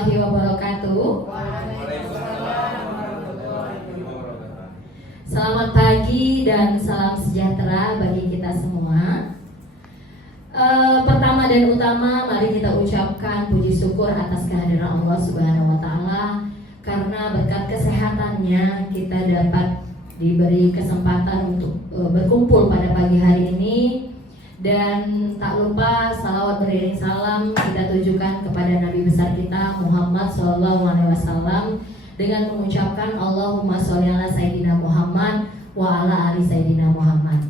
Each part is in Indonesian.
warahmatullahi wabarakatuh. Selamat pagi dan salam sejahtera bagi kita semua. Pertama dan utama, mari kita ucapkan puji syukur atas kehadiran Allah Subhanahu wa Ta'ala, karena berkat kesehatannya kita dapat diberi kesempatan untuk berkumpul pada pagi hari ini. Dan tak lupa salawat beriring salam kita tujukan kepada Nabi besar kita Muhammad SAW dengan mengucapkan Allahumma sholli ala Sayyidina Muhammad wa ala ali Sayyidina Muhammad.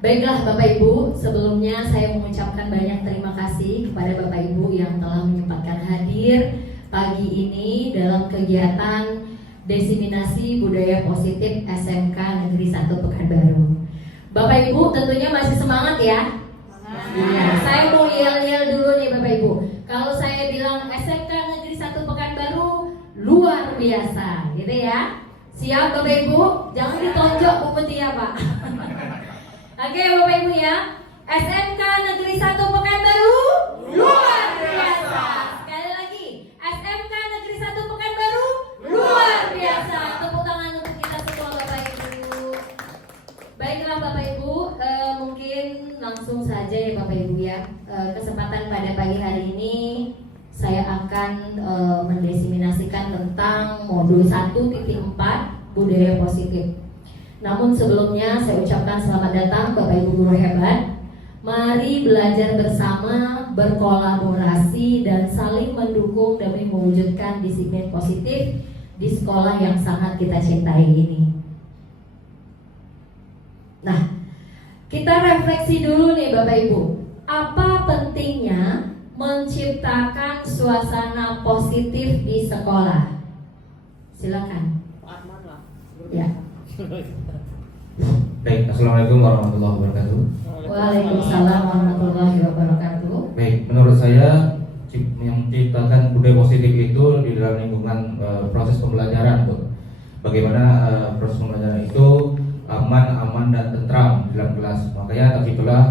Baiklah Bapak Ibu, sebelumnya saya mengucapkan banyak terima kasih kepada Bapak Ibu yang telah menyempatkan hadir pagi ini dalam kegiatan Desiminasi Budaya Positif SMK Negeri 1 Pekanbaru. Bapak Ibu tentunya masih semangat ya? Ya, saya mau yel-yel dulu nih Bapak Ibu. Kalau saya bilang SMK Negeri 1 Pekanbaru luar biasa, gitu ya. Siap Bapak Ibu? Jangan ditonjok Bu Mutia Pak. Oke Bapak Ibu ya. SMK Negeri 1 Pekanbaru luar biasa. Sekali lagi, SMK Negeri 1 Pekanbaru luar biasa. Tepuk tangan untuk kita semua Bapak Ibu. Baiklah Bapak Ibu, mungkin langsung saja ya Bapak Ibu ya. Kesempatan pada pagi hari ini saya akan mendesiminasikan tentang modul 1.4 budaya positif. Namun sebelumnya saya ucapkan selamat datang Bapak Ibu guru hebat. Mari belajar bersama, berkolaborasi dan saling mendukung demi mewujudkan disiplin positif di sekolah yang sangat kita cintai ini. Nah, kita refleksi dulu nih Bapak Ibu. Apa pentingnya menciptakan suasana positif di sekolah? Silakan. Pak Arman lah. Ya. Baik, assalamualaikum warahmatullahi wabarakatuh. Waalaikumsalam warahmatullahi wabarakatuh. Baik, menurut saya menciptakan budaya positif itu di dalam lingkungan proses pembelajaran, Bu. Bagaimana proses pembelajaran itu aman dan tentram di dalam kelas. Makanya terciptalah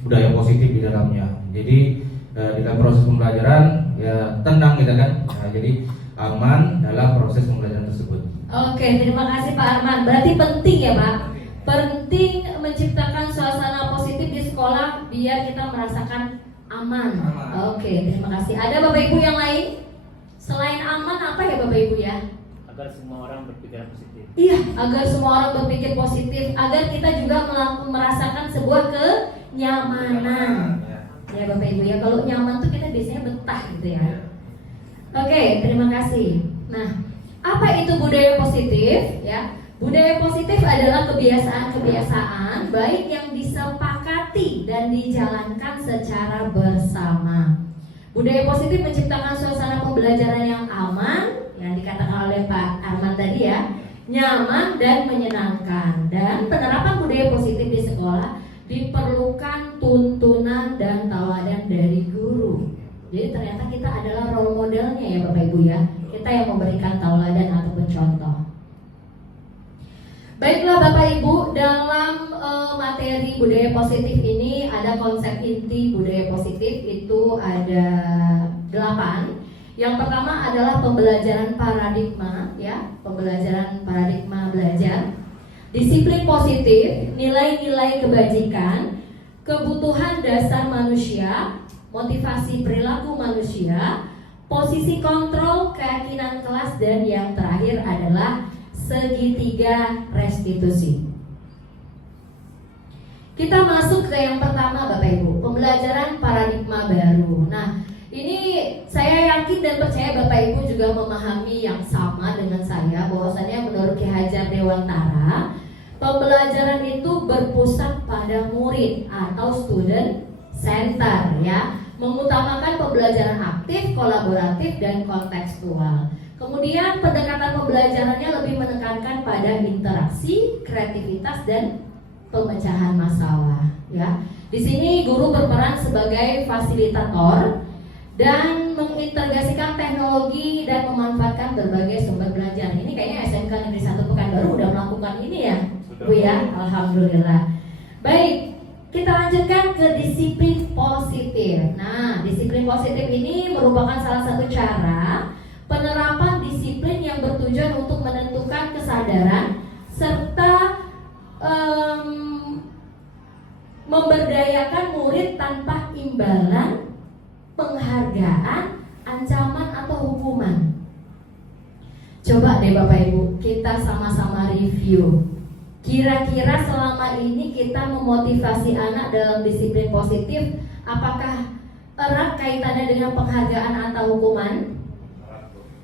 budaya positif di dalamnya. Jadi di dalam proses pembelajaran ya tenang kita kan. Nah, jadi aman dalam proses pembelajaran tersebut. Oke, terima kasih Pak Arman. Berarti penting ya Pak. Penting menciptakan suasana positif di sekolah biar kita merasakan aman. Oke, terima kasih. Ada Bapak Ibu yang lain? Selain aman apa ya Bapak Ibu ya? Agar semua orang berpikir positif. Iya, agar semua orang berpikir positif, agar kita juga merasakan sebuah kenyamanan. Ya Bapak Ibu ya, kalau nyaman tuh kita biasanya betah gitu ya. Oke, terima kasih. Nah, apa itu budaya positif? Ya, budaya positif adalah kebiasaan-kebiasaan baik yang disepakati dan dijalankan secara bersama. Budaya positif menciptakan suasana pembelajaran yang aman, yang dikatakan oleh Pak Arman tadi ya, nyaman dan menyenangkan. Dan penerapan budaya positif di sekolah diperlukan tuntunan dan tauladan dari guru. Jadi ternyata kita adalah role modelnya ya Bapak Ibu ya. Kita yang memberikan tauladan ataupun contoh. Baiklah Bapak Ibu, dalam materi budaya positif ini ada konsep inti budaya positif itu ada 8. Yang pertama adalah pembelajaran paradigma ya, pembelajaran paradigma belajar. Disiplin positif, nilai-nilai kebajikan, kebutuhan dasar manusia, motivasi perilaku manusia, posisi kontrol, keyakinan kelas, dan yang terakhir adalah segitiga restitusi. Kita masuk ke yang pertama Bapak Ibu, pembelajaran paradigma baru. Nah, ini saya yakin dan percaya Bapak Ibu juga memahami yang sama dengan saya, bahwasannya menurut Ki Hajar Dewantara, pembelajaran itu berpusat pada murid atau student center ya, mengutamakan pembelajaran aktif, kolaboratif, dan kontekstual. Kemudian pendekatan pembelajarannya lebih menekankan pada interaksi, kreativitas, dan pemecahan masalah ya. Di sini guru berperan sebagai fasilitator dan mengintegrasikan teknologi dan memanfaatkan berbagai sumber belajar. Ini kayaknya SMK Negeri 1 Pekanbaru udah melakukan ini ya, Bu ya. Alhamdulillah. Baik, kita lanjutkan ke disiplin positif. positif. Nah, disiplin positif ini merupakan salah satu cara penerapan disiplin yang bertujuan untuk menentukan kesadaran serta memberdayakan murid tanpa imbalan, penghargaan, ancaman atau hukuman. Coba deh Bapak Ibu, kita sama-sama review. Kira-kira selama ini kita memotivasi anak dalam disiplin positif, apakah erat kaitannya dengan penghargaan atau hukuman?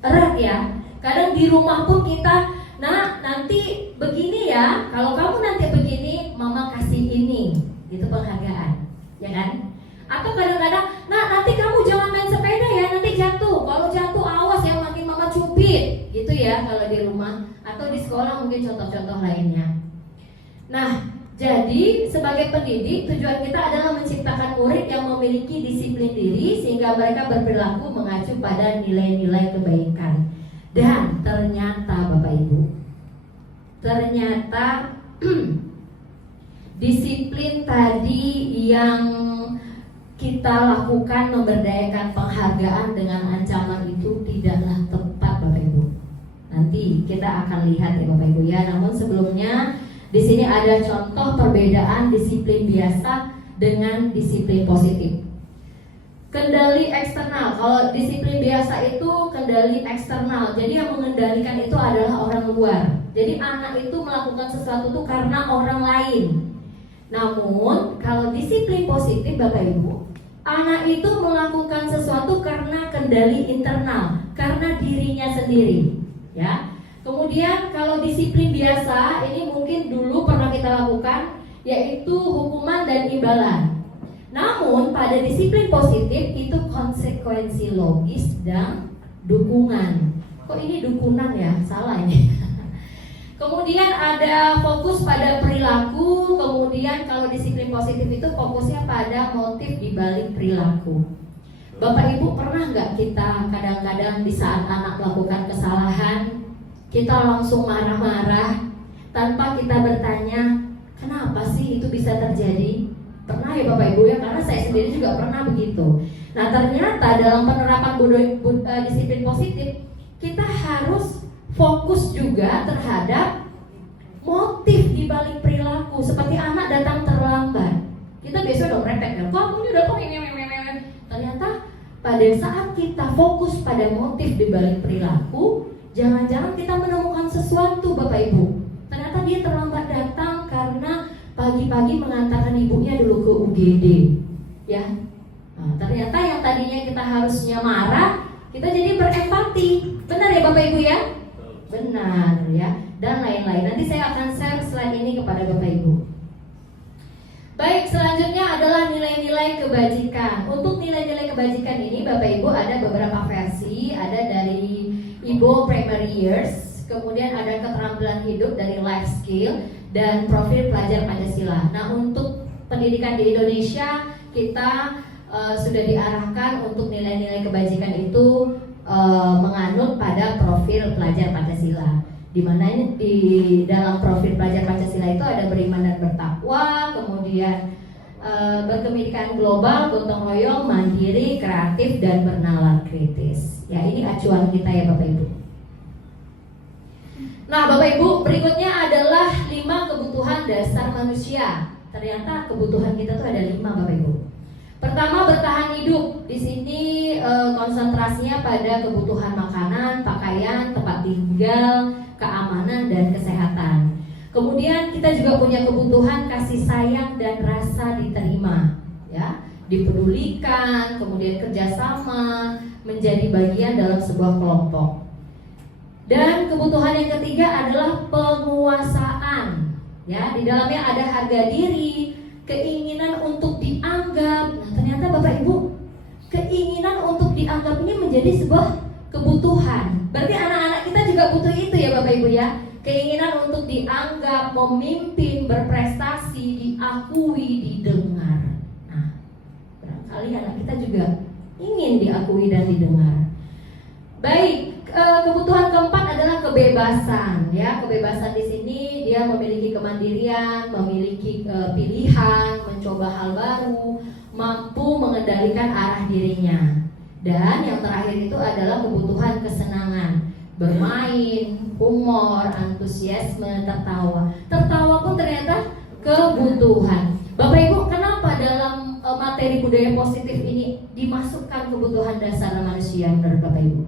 Erat ya. Kadang di rumah pun kita, nah nanti begini ya, kalau kamu nanti begini, mama kasih ini, itu penghargaan, ya kan? Atau kadang-kadang, nah nanti kamu jangan main sepeda ya, nanti jatuh. Kalau jatuh awas ya, makin mama cubit, gitu ya kalau di rumah. Atau di sekolah mungkin contoh-contoh lainnya. Nah, jadi sebagai pendidik tujuan kita adalah menciptakan murid yang memiliki disiplin diri sehingga mereka berperilaku mengacu pada nilai-nilai kebaikan. Dan ternyata Bapak Ibu, ternyata disiplin tadi yang kita lakukan memberdayakan penghargaan dengan ancaman itu tidaklah tepat Bapak Ibu. Nanti kita akan lihat ya Bapak Ibu ya. Namun sebelumnya di sini ada contoh perbedaan disiplin biasa dengan disiplin positif. Kendali eksternal. Kalau disiplin biasa itu kendali eksternal. Jadi yang mengendalikan itu adalah orang luar. Jadi anak itu melakukan sesuatu itu karena orang lain. Namun kalau disiplin positif Bapak Ibu, anak itu melakukan sesuatu karena kendali internal, karena dirinya sendiri, ya. Kemudian kalau disiplin biasa ini mungkin dulu pernah kita lakukan, yaitu hukuman dan imbalan. Namun pada disiplin positif itu konsekuensi logis dan dukungan. Kok ini dukungan ya? Salah ini. Kemudian ada fokus pada perilaku. Kemudian kalau disiplin positif itu fokusnya pada motif dibalik perilaku. Bapak Ibu pernah nggak kita kadang-kadang di saat anak melakukan kesalahan, kita langsung marah-marah tanpa kita bertanya kenapa sih itu bisa terjadi? Pernah ya Bapak Ibu ya, karena saya sendiri juga pernah begitu. Nah ternyata dalam penerapan disiplin positif kita harus fokus juga terhadap motif di balik perilaku. Seperti anak datang terlambat, kita biasa udah merepek kan, kamu datang ternyata pada saat kita fokus pada motif di balik perilaku, jangan-jangan kita menemukan sesuatu Bapak Ibu. Ternyata dia terlambat datang karena pagi-pagi mengantarkan ibunya dulu ke UGD, ya. Nah, ternyata yang tadinya kita harusnya marah, kita jadi berempati. Benar ya Bapak Ibu ya? Benar ya. Dan lain-lain. Nanti saya akan share slide ini kepada Bapak Ibu. Baik, selanjutnya adalah nilai-nilai kebajikan. Untuk nilai-nilai kebajikan ini Bapak Ibu ada beberapa versi. Ada dari Ibo Primary Years, kemudian ada keterampilan hidup dari Life Skill, dan profil pelajar Pancasila. Nah untuk pendidikan di Indonesia kita sudah diarahkan untuk nilai-nilai kebajikan itu menganut pada profil pelajar Pancasila. Di mana di dalam profil pelajar Pancasila itu ada beriman dan bertakwa, kemudian berkepentingan global, gotong royong, mandiri, kreatif, dan bernalar kritis. Ya ini acuan kita ya Bapak Ibu. Nah Bapak Ibu, berikutnya adalah 5 kebutuhan dasar manusia. Ternyata kebutuhan kita tuh ada 5 Bapak Ibu. Pertama, bertahan hidup. Di sini konsentrasinya pada kebutuhan makanan, pakaian, tempat tinggal, keamanan, dan kesehatan. Kemudian kita juga punya kebutuhan kasih sayang dan rasa diterima, ya, dipedulikan, kemudian kerjasama, menjadi bagian dalam sebuah kelompok. Dan kebutuhan yang ketiga adalah penguasaan, ya, di dalamnya ada harga diri, keinginan untuk dianggap. Nah, ternyata Bapak Ibu, keinginan untuk dianggap ini menjadi sebuah kebutuhan. Berarti anak-anak kita juga butuh itu ya Bapak Ibu ya. Keinginan untuk dianggap, memimpin, berprestasi, diakui, didengar. Nah, barangkali anak kita juga ingin diakui dan didengar. Baik, kebutuhan keempat adalah kebebasan, ya. Kebebasan di sini dia memiliki kemandirian, memiliki pilihan, mencoba hal baru, mampu mengendalikan arah dirinya. Dan yang terakhir itu adalah kebutuhan kesenangan, bermain, humor, antusiasme, tertawa. Tertawa pun ternyata kebutuhan. Bapak Ibu, kenapa dalam materi budaya positif ini dimasukkan kebutuhan dasar manusia menurut Bapak Ibu?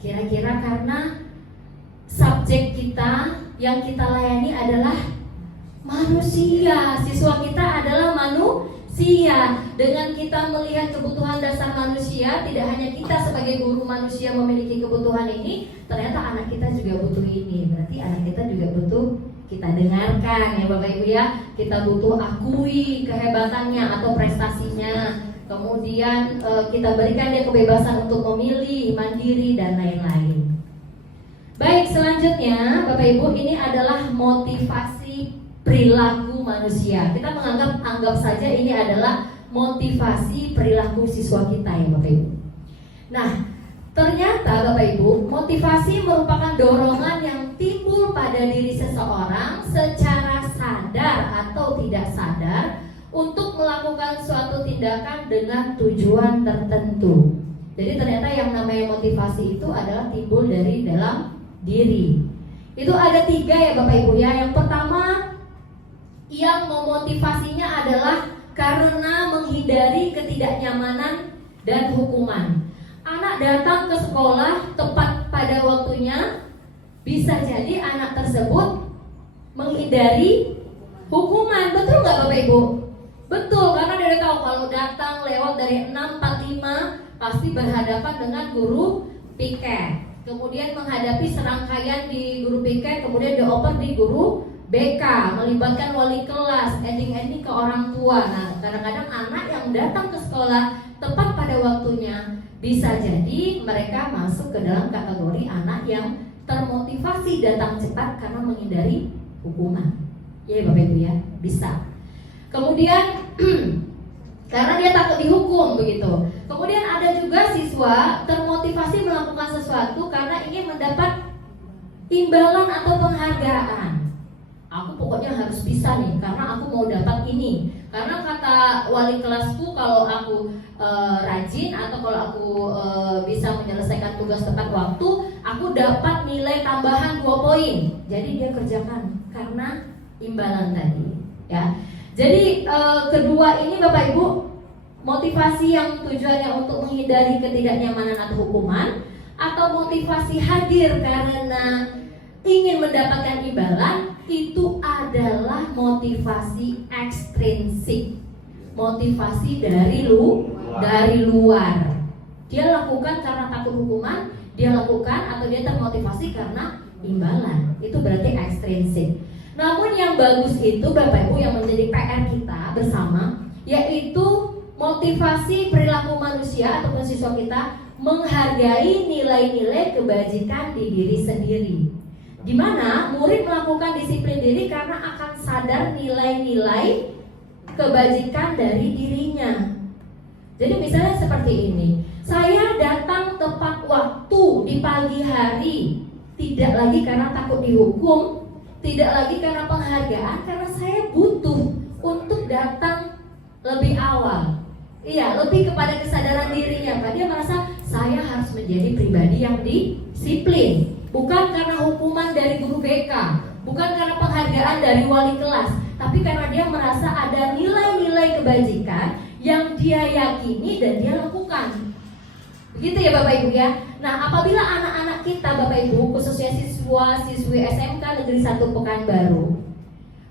Kira-kira karena subjek kita yang kita layani adalah manusia. Siswa kita adalah manusia. Dengan kita melihat kebutuhan dasar manusia, tidak hanya kita sebagai guru manusia memiliki kebutuhan ini, ternyata anak kita juga butuh ini. Berarti anak kita juga butuh kita dengarkan, ya Bapak Ibu ya. Kita butuh akui kehebatannya atau prestasinya. Kemudian kita berikan dia kebebasan untuk memilih, mandiri, dan lain-lain. Baik, selanjutnya Bapak Ibu, ini adalah motivasi perilaku manusia. Kita anggap saja ini adalah motivasi perilaku siswa kita, ya Bapak Ibu. Nah, ternyata Bapak Ibu, motivasi merupakan dorongan yang timbul pada diri seseorang secara sadar atau tidak sadar untuk melakukan suatu tindakan dengan tujuan tertentu. Jadi ternyata yang namanya motivasi itu adalah timbul dari dalam diri. Itu ada 3 ya Bapak Ibu ya. Yang pertama, yang memotivasinya adalah karena menghindari ketidaknyamanan dan hukuman. Anak datang ke sekolah tepat pada waktunya, bisa jadi anak tersebut menghindari hukuman. Betul nggak Bapak Ibu? Betul, karena dia tahu kalau datang lewat dari 6.45 pasti berhadapan dengan guru piket. Kemudian menghadapi serangkaian di guru piket, kemudian dioper di guru BK, melibatkan wali kelas, ending-ending ke orang tua. Nah, kadang-kadang anak yang datang ke sekolah tepat pada waktunya, bisa jadi mereka masuk ke dalam kategori anak yang termotivasi datang cepat karena menghindari hukuman. Ya Bapak Ibu ya, bisa. Kemudian karena dia takut dihukum begitu. Kemudian ada juga siswa termotivasi melakukan sesuatu karena ingin mendapat imbalan atau penghargaan. Aku pokoknya harus bisa nih karena aku mau dapat ini. Karena kata wali kelasku kalau aku rajin atau kalau aku bisa menyelesaikan tugas tepat waktu, aku dapat nilai tambahan 2 poin. Jadi dia kerjakan karena imbalan tadi, ya. Jadi kedua ini Bapak Ibu, motivasi yang tujuannya untuk menghindari ketidaknyamanan atau hukuman, atau motivasi hadir karena ingin mendapatkan imbalan, itu adalah motivasi ekstrinsik, motivasi dari luar. Dia lakukan karena takut hukuman, dia lakukan atau dia termotivasi karena imbalan. Itu berarti ekstrinsik. Namun yang bagus itu Bapak Ibu yang menjadi PR kita bersama, yaitu motivasi perilaku manusia ataupun siswa kita menghargai nilai-nilai kebajikan di diri sendiri. Di mana murid melakukan disiplin diri karena akan sadar nilai-nilai kebajikan dari dirinya. Jadi misalnya seperti ini, saya datang tepat waktu di pagi hari, tidak lagi karena takut dihukum, tidak lagi karena penghargaan, karena saya butuh untuk datang lebih awal. Iya, lebih kepada kesadaran dirinya, Pak. Dia merasa saya harus menjadi pribadi yang disiplin. Bukan karena hukuman dari guru BK, bukan karena penghargaan dari wali kelas, tapi karena dia merasa ada nilai-nilai kebajikan yang dia yakini dan dia lakukan. Begitu ya Bapak Ibu ya. Nah, apabila anak-anak kita Bapak Ibu, khususnya siswi SMK Negeri 1 Pekanbaru,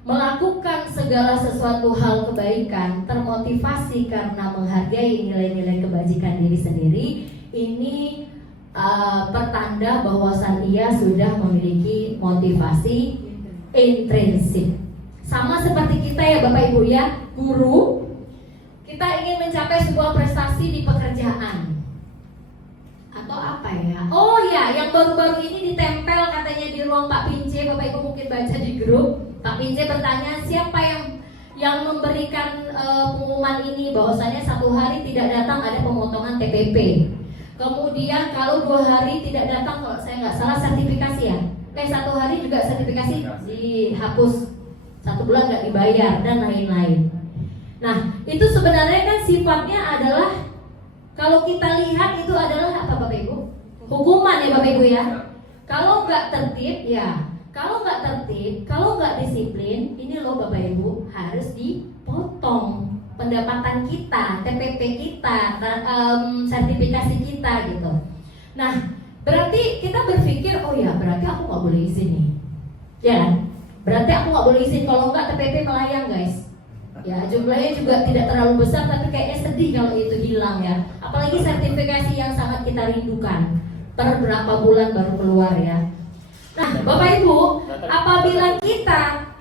melakukan segala sesuatu hal kebaikan, termotivasi karena menghargai nilai-nilai kebajikan diri sendiri, ini pertanda bahwasan ia sudah memiliki motivasi intrinsik. Sama seperti kita ya Bapak Ibu ya, guru, kita ingin mencapai sebuah prestasi di pekerjaan atau apa ya? Oh ya, yang baru-baru ini ditempel katanya di ruang Pak Pince, Bapak Ibu mungkin baca di grup. Pak Pince bertanya siapa yang memberikan pengumuman ini bahwasanya 1 hari tidak datang ada pemotongan TPP. Kemudian kalau 2 hari tidak datang, kalau saya nggak salah sertifikasi ya. 1 hari juga sertifikasi dihapus, 1 bulan nggak dibayar dan lain-lain. Nah, itu sebenarnya kan sifatnya adalah, kalau kita lihat itu adalah apa Bapak Ibu? Hukuman ya Bapak Ibu ya. Kalau nggak tertib ya, kalau nggak tertib, kalau nggak disiplin, ini loh Bapak Ibu harus dipotong pendapatan kita, TPP kita, sertifikasi kita gitu. Nah, berarti kita berpikir, oh ya berarti aku nggak boleh izin nih, ya kan? Berarti aku nggak boleh izin, kalau nggak TPP melayang guys. Ya jumlahnya juga tidak terlalu besar, tapi kayaknya sedih kalau itu hilang ya. Apalagi sertifikasi yang sangat kita rindukan, per berapa bulan baru keluar ya. Nah Bapak Ibu, apabila kita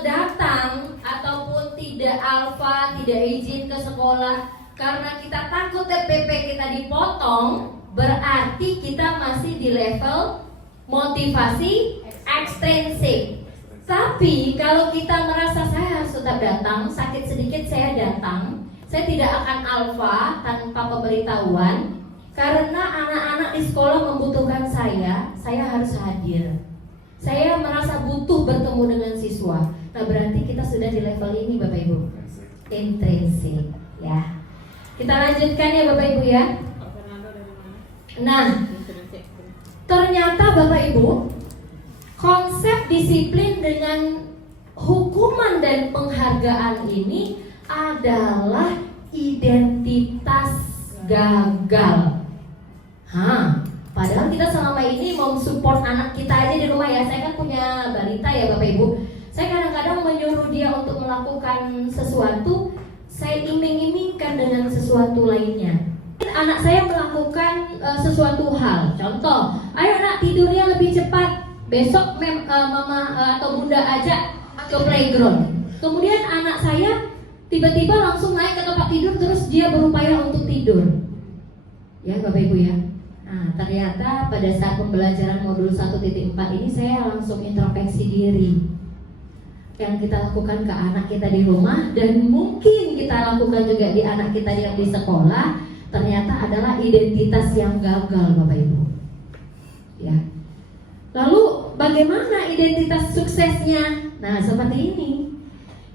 datang ataupun tidak alfa, tidak izin ke sekolah karena kita takut TPP kita dipotong, berarti kita masih di level motivasi ekstrinsik. Tapi kalau kita merasa saya harus tetap datang, sakit sedikit saya datang, saya tidak akan alfa tanpa pemberitahuan, karena anak-anak di sekolah membutuhkan saya harus hadir. Saya merasa butuh bertemu dengan siswa. Nah berarti kita sudah di level ini Bapak Ibu, intrinsik ya. Kita lanjutkan ya Bapak Ibu ya. Nah ternyata Bapak Ibu, konsep disiplin dengan hukuman dan penghargaan ini adalah identitas gagal. Padahal kita selama ini mau support anak kita aja di rumah ya. Saya kan punya balita ya Bapak Ibu. Saya kadang-kadang menyuruh dia untuk melakukan sesuatu, saya iming-imingkan dengan sesuatu lainnya. Anak saya melakukan sesuatu hal, contoh, ayo nak tidurnya lebih cepat, besok mama atau bunda ajak ke playground. Kemudian anak saya tiba-tiba langsung naik ke tempat tidur, terus dia berupaya untuk tidur. Ya Bapak Ibu ya. Nah, ternyata pada saat pembelajaran modul 1.4 ini saya langsung introspeksi diri. Yang kita lakukan ke anak kita di rumah dan mungkin kita lakukan juga di anak kita yang di sekolah, ternyata adalah identitas yang gagal Bapak Ibu. Ya. Lalu bagaimana identitas suksesnya? Nah, seperti ini.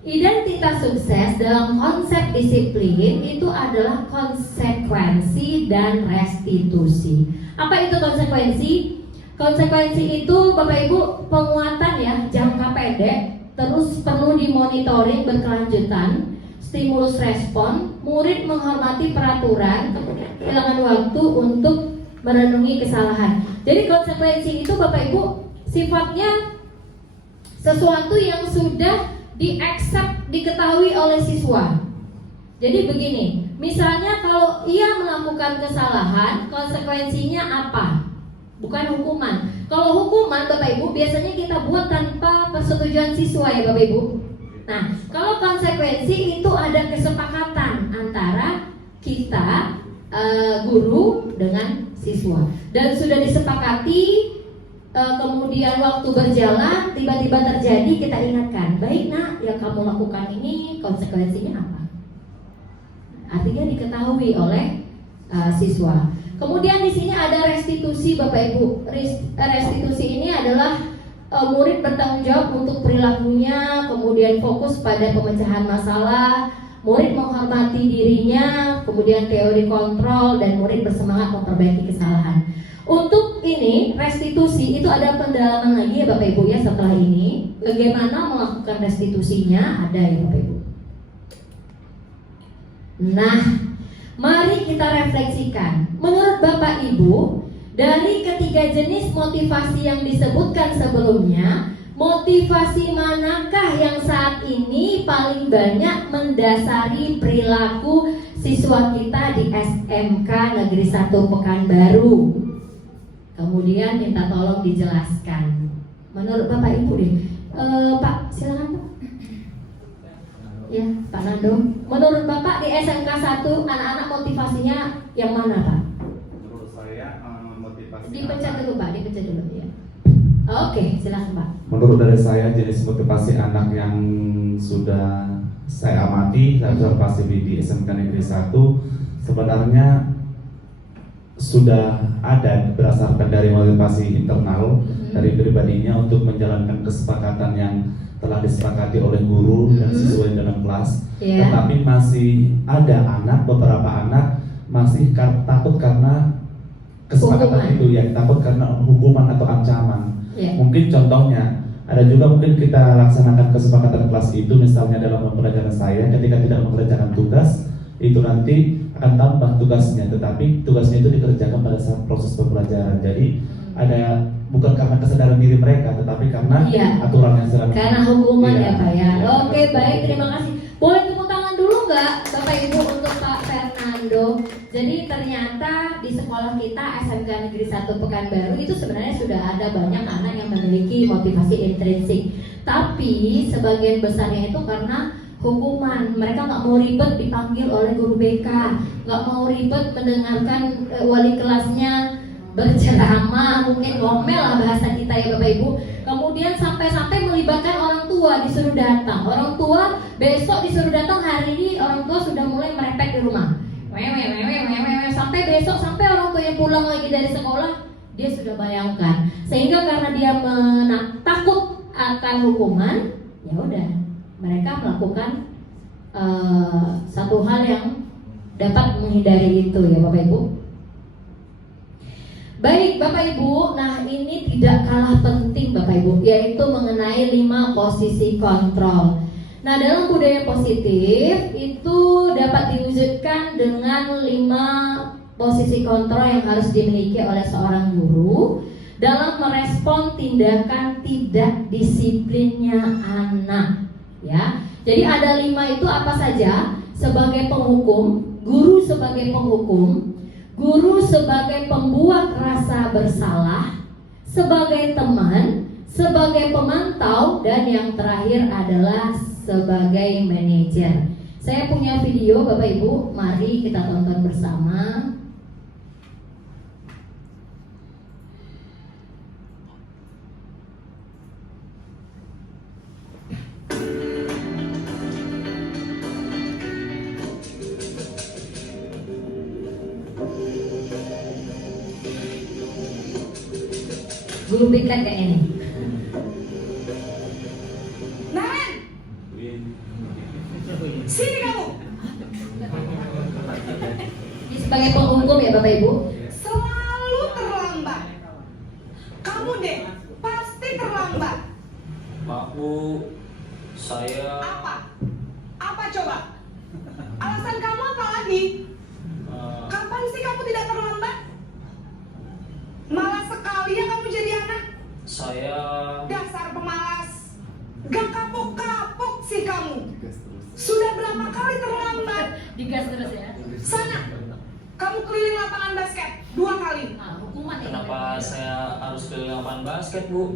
Identitas sukses dalam konsep disiplin itu adalah konsekuensi dan restitusi. Apa itu konsekuensi? Konsekuensi itu Bapak Ibu penguatan ya, jangka pendek, terus perlu dimonitoring berkelanjutan, stimulus respon, murid menghormati peraturan, kemudian kehilangan waktu untuk merenungi kesalahan. Jadi konsekuensi itu Bapak Ibu sifatnya sesuatu yang sudah di-accept, diketahui oleh siswa. Jadi begini, misalnya kalau ia melakukan kesalahan, konsekuensinya apa? Bukan hukuman. Kalau hukuman Bapak Ibu biasanya kita buat tanpa persetujuan siswa ya Bapak Ibu. Nah, kalau konsekuensi itu ada kesepakatan antara kita guru dengan siswa dan sudah disepakati. Kemudian waktu berjalan tiba-tiba terjadi, kita ingatkan, baik nak, yang kamu lakukan ini konsekuensinya apa? Artinya diketahui oleh siswa. Kemudian di sini ada restitusi Bapak Ibu. Restitusi ini adalah murid bertanggung jawab untuk perilakunya, kemudian fokus pada pemecahan masalah, murid menghormati dirinya, kemudian teori kontrol, dan murid bersemangat memperbaiki kesalahan. Untuk ini restitusi itu ada pendalaman lagi ya Bapak Ibu ya setelah ini. Bagaimana melakukan restitusinya ada ya Bapak Ibu. Nah, mari kita refleksikan. Menurut Bapak Ibu, dari ketiga jenis motivasi yang disebutkan sebelumnya, motivasi manakah yang saat ini paling banyak mendasari perilaku siswa kita di SMK Negeri 1 Pekanbaru? Kemudian minta tolong dijelaskan. Menurut Bapak Ibu deh, Pak silakan Pak. Ya Pak Nando. Menurut Bapak di SMK 1 anak-anak motivasinya yang mana Pak? Menurut saya motivasi. Dipencet dulu Pak, dipencet dulu ya. Oke, silakan Pak. Menurut dari saya jenis motivasi anak yang sudah saya amati, saya observasi di SMK Negeri 1 sebenarnya sudah ada berdasarkan dari motivasi internal dari pribadinya untuk menjalankan kesepakatan yang telah disepakati oleh guru dan siswa di dalam kelas. Tetapi masih ada beberapa anak masih takut karena kesepakatan itu, ya takut karena hukuman atau ancaman. Mungkin contohnya ada juga mungkin kita laksanakan kesepakatan kelas itu, misalnya dalam pembelajaran saya ketika tidak mengerjakan tugas itu nanti akan tambah tugasnya, tetapi tugasnya itu dikerjakan pada saat proses pembelajaran. Jadi ada bukan karena kesadaran diri mereka, tetapi karena aturan yang sedang. Karena hukuman ya Pak ya. Oke, baik, terima kasih. Boleh tepuk tangan dulu nggak Bapak Ibu untuk Pak Fernando. Jadi ternyata di sekolah kita SMK Negeri 1 Pekanbaru itu sebenarnya sudah ada banyak anak yang memiliki motivasi intrinsik. Tapi sebagian besarnya itu karena hukuman. Mereka nggak mau ribet dipanggil oleh guru BK, nggak mau ribet mendengarkan wali kelasnya berceramah, mungkin ngomel lah bahasa kita ya Bapak Ibu. Kemudian sampai-sampai melibatkan orang tua disuruh datang. Orang tua besok disuruh datang, hari ini orang tua sudah mulai merepet di rumah. Sampai besok, sampai orang tua yang pulang lagi dari sekolah, dia sudah bayangkan. Sehingga karena dia takut akan hukuman, ya udah mereka melakukan satu hal yang dapat menghindari itu ya Bapak Ibu. Baik Bapak Ibu, nah ini tidak kalah penting Bapak Ibu, yaitu mengenai 5 posisi kontrol. Nah dalam budaya positif itu dapat diwujudkan dengan 5 posisi kontrol yang harus dimiliki oleh seorang guru dalam merespon tindakan tidak disiplinnya anak. Ya, jadi ada 5 itu apa saja? Sebagai penghukum, guru sebagai penghukum, guru sebagai pembuat rasa bersalah, sebagai teman, sebagai pemantau, dan yang terakhir adalah sebagai manajer. Saya punya video Bapak Ibu, mari kita tonton bersama. Guru BK kayak ini. Naren, sini kamu. Ini sebagai penghukum ya Bapak Ibu. Selalu terlambat. Kamu deh pasti terlambat. Maaf Bu, saya Apa coba? Alasan kamu apa lagi? Kapan sih kamu tidak terlambat? Malas sekali ya kamu jadi anak. saya Dasar pemalas. Gak kapok-kapok sih kamu. Sudah berapa kali terlambat? Digas terus ya. Sana, kamu keliling lapangan basket 2 kali. Nah, hukuman ya. kenapa saya harus keliling lapangan basket Bu?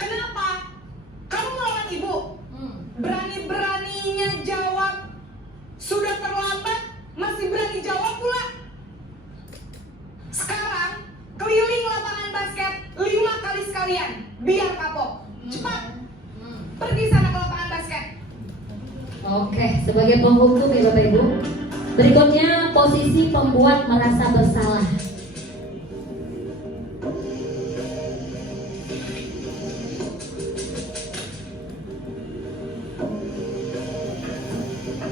Kenapa? Kamu melawan ibu? Berani-beraninya jawab. Sudah terlambat, masih berani jawab pula. Sekarang, keliling lapangan basket 5 kali sekalian. Biar kapok. Cepat. Pergi sana ke lapangan basket. Oke, sebagai penghukum ya Bapak Ibu. Berikutnya posisi pembuat merasa bersalah.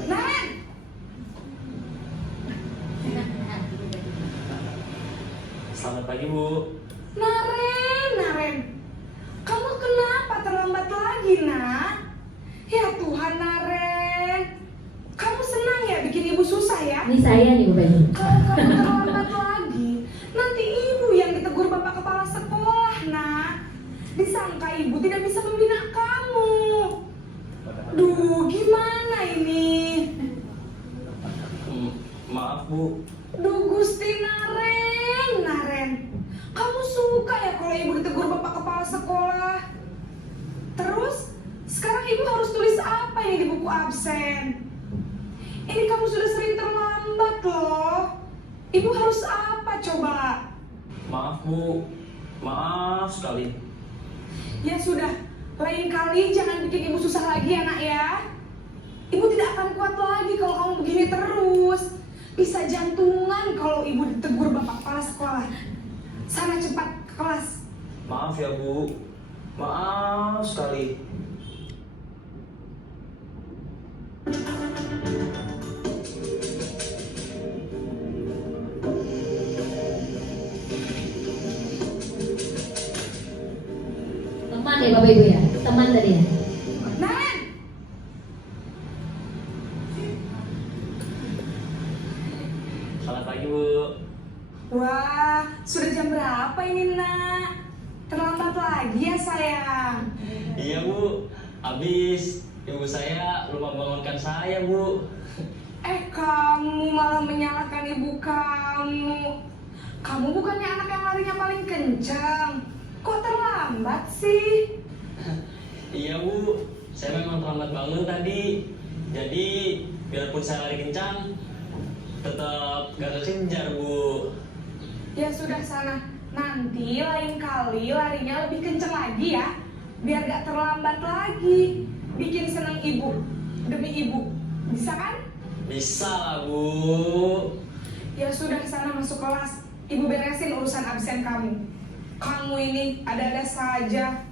Naren, Selamat pagi Bu. Naren. Kamu kenapa terlambat lagi, nak? Ya Tuhan, Naren. Kamu senang ya bikin ibu susah ya? Ini saya nih Bapak Ibu. Kalau kamu terlambat lagi, nanti ibu yang ditegur bapak kepala sekolah, nak. Disangka ibu tidak bisa membina kamu. Duh, gimana ini? Maaf Bu, Duh, Gusti Naren. Kamu suka ya kalau ibu ditegur bapak kepala sekolah? Terus, sekarang ibu harus tulis apa ini di buku absen? Ini kamu sudah sering terlambat loh. Ibu harus apa coba? maaf Bu, maaf sekali. Ya sudah, lain kali jangan bikin ibu susah lagi ya nak ya. Ibu tidak akan kuat lagi kalau kamu begini terus. Bisa jantungan kalau ibu ditegur bapak kepala sekolah. Sana cepat ke kelas. Maaf ya Bu, maaf sekali. Teman ya Bapak Ibu ya, teman tadi ya. Naren, Selamat pagi Bu. wah, sudah jam berapa ini nak? Terlambat lagi ya sayang. Iya Bu, habis ibu saya lupa bangunkan saya Bu. Kamu malah menyalahkan ibu kamu. Kamu bukannya anak yang larinya paling kencang. Kok terlambat sih? Iya Bu, saya memang terlambat bangun tadi. Jadi biarpun saya lari kencang, tetap gak kekejar Bu. Ya sudah sana. Nanti lain kali larinya lebih kencang lagi ya. Biar gak terlambat lagi. Bikin seneng ibu. Demi ibu. Bisa kan? Bisa lah Bu. Ya sudah sana masuk kelas. Ibu beresin urusan absen kamu. Kamu ini ada-ada saja.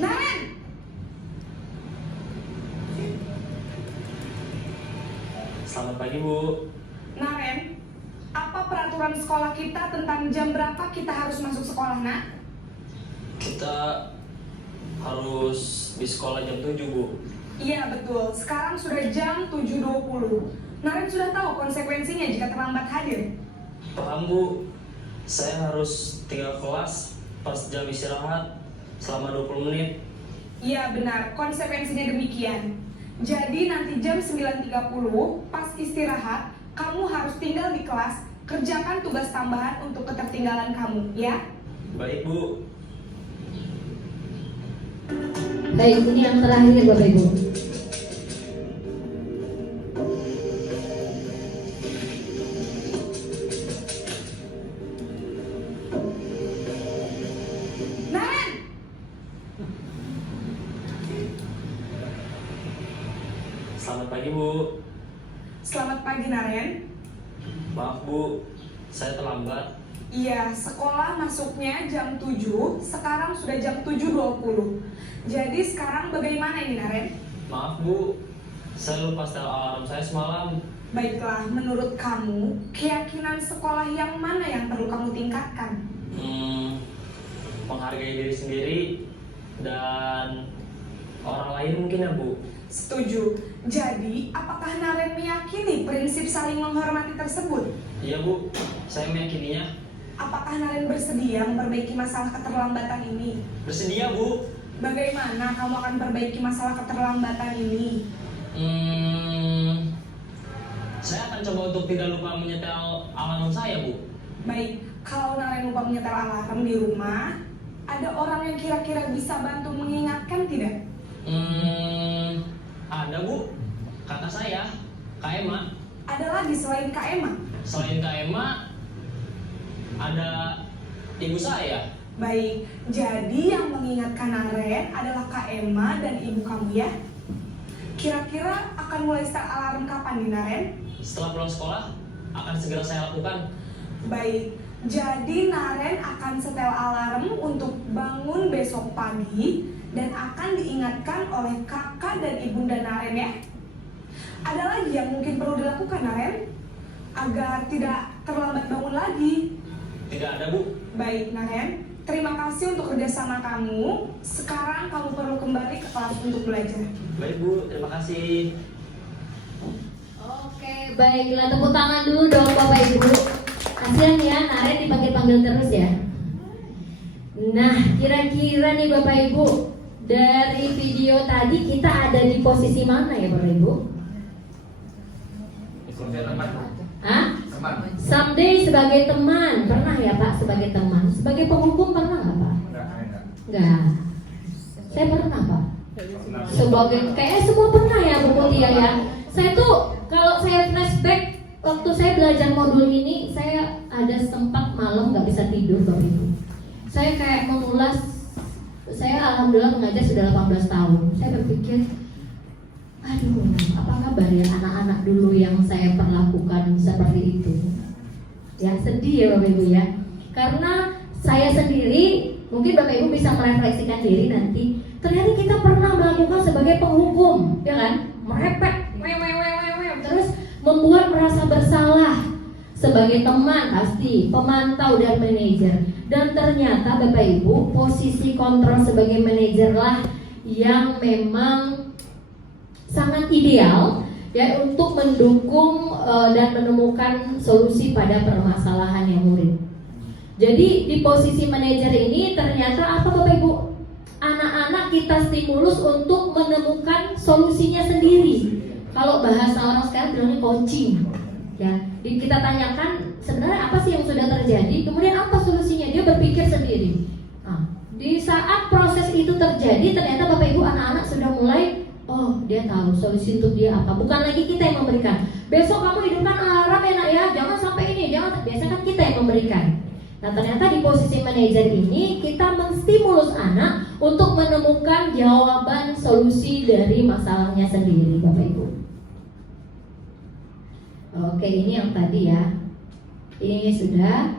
Naren! Selamat pagi Bu. Naren, apa peraturan sekolah kita tentang jam berapa kita harus masuk sekolah, nak? Kita harus di sekolah jam 7 Bu. Iya betul, sekarang sudah jam 7.20. Naren sudah tahu konsekuensinya jika terlambat hadir. Paham Bu, saya harus tinggal kelas pas jam istirahat selama 20 menit. Iya benar, konsekuensinya demikian. Jadi nanti jam 9.30 pas istirahat, kamu harus tinggal di kelas, kerjakan tugas tambahan untuk ketertinggalan kamu, ya? Baik Bu. Baik, ini yang terakhir Bapak Ibu. Naren! Selamat pagi Bu. Selamat pagi Naren. Maaf Bu, saya terlambat. Iya, sekolah masuknya jam 7, sekarang sudah jam 7.20. Jadi sekarang bagaimana ini Naren? Maaf Bu, saya lupa setel alarm saya semalam. Baiklah, menurut kamu, keyakinan sekolah yang mana yang perlu kamu tingkatkan? Menghargai diri sendiri dan orang lain mungkin ya Bu. Setuju. Jadi, apakah Naren meyakini prinsip saling menghormati tersebut? Iya Bu, saya meyakininya. Apakah Naren bersedia memperbaiki masalah keterlambatan ini? Bersedia Bu. Bagaimana kamu akan perbaiki masalah keterlambatan ini? Saya akan coba untuk tidak lupa menyetel alarm saya Bu. Baik, kalau Naren lupa menyetel alarm di rumah, ada orang yang kira-kira bisa bantu mengingatkan tidak? Ada Bu, kata saya, Kak Emma. Ada lagi selain Kak Emma? Selain Kak Emma, ada ibu saya. Baik, jadi yang mengingatkan Naren adalah Kak Emma dan ibu kamu ya? Kira-kira akan mulai start alarm kapan nih Naren? Setelah pulang sekolah, akan segera saya lakukan. Baik, jadi Naren akan setel alarm untuk bangun besok pagi dan akan diingatkan oleh kakak dan ibunda Naren ya. Ada lagi yang mungkin perlu dilakukan Naren agar tidak terlambat bangun lagi? Tidak ada Bu. Baik Naren, terima kasih untuk kerjasama kamu. Sekarang kamu perlu kembali ke kelas untuk belajar. Baik Bu, terima kasih. Oke, baiklah, tepuk tangan dulu dong Bapak Ibu. Kasihan ya, Naren dipanggil-panggil terus ya. Nah, kira-kira nih Bapak Ibu, dari video tadi kita ada di posisi mana ya Bapak Ibu? Hah? Someday sebagai teman, pernah ya Pak sebagai teman? Sebagai penghukum pernah nggak Pak? Enggak. Saya pernah Pak. Sebagai kayak semua pernah ya Bu Mutia ya. Saya tuh kalau saya flashback waktu saya belajar modul ini, saya ada sempat malam nggak bisa tidur Bapak Ibu. Saya kayak mengulas, saya alhamdulillah mengajar sudah 18 tahun. Saya berpikir, aduh, apa kabar ya anak-anak dulu yang saya perlakukan seperti itu. Ya sedih ya Bapak Ibu ya. Karena saya sendiri, mungkin Bapak Ibu bisa merefleksikan diri nanti. Ternyata kita pernah melakukan sebagai penghukum, ya kan? Merepet, terus membuat merasa bersalah sebagai teman pasti, pemantau dan manajer. Dan ternyata Bapak Ibu, posisi kontrol sebagai manajer lah yang memang sangat ideal ya untuk mendukung dan menemukan solusi pada permasalahan yang murid. Jadi di posisi manajer ini ternyata apa Bapak Ibu? Anak-anak kita stimulus untuk menemukan solusinya sendiri. Kalau bahasa orang sekarang bilangnya coaching. Ya, kita tanyakan sebenarnya apa sih yang sudah terjadi, kemudian apa solusinya, dia berpikir sendiri. Nah, di saat proses itu terjadi, ternyata Bapak Ibu anak-anak sudah mulai, oh dia tahu solusi untuk dia apa. Bukan lagi kita yang memberikan. Besok kamu hidupkan alarm ya nak ya, jangan sampai ini, jangan. Biasanya kan kita yang memberikan. Nah ternyata di posisi manajer ini kita menstimulus anak untuk menemukan jawaban solusi dari masalahnya sendiri Bapak Ibu. Oke, ini yang tadi ya. Ini sudah.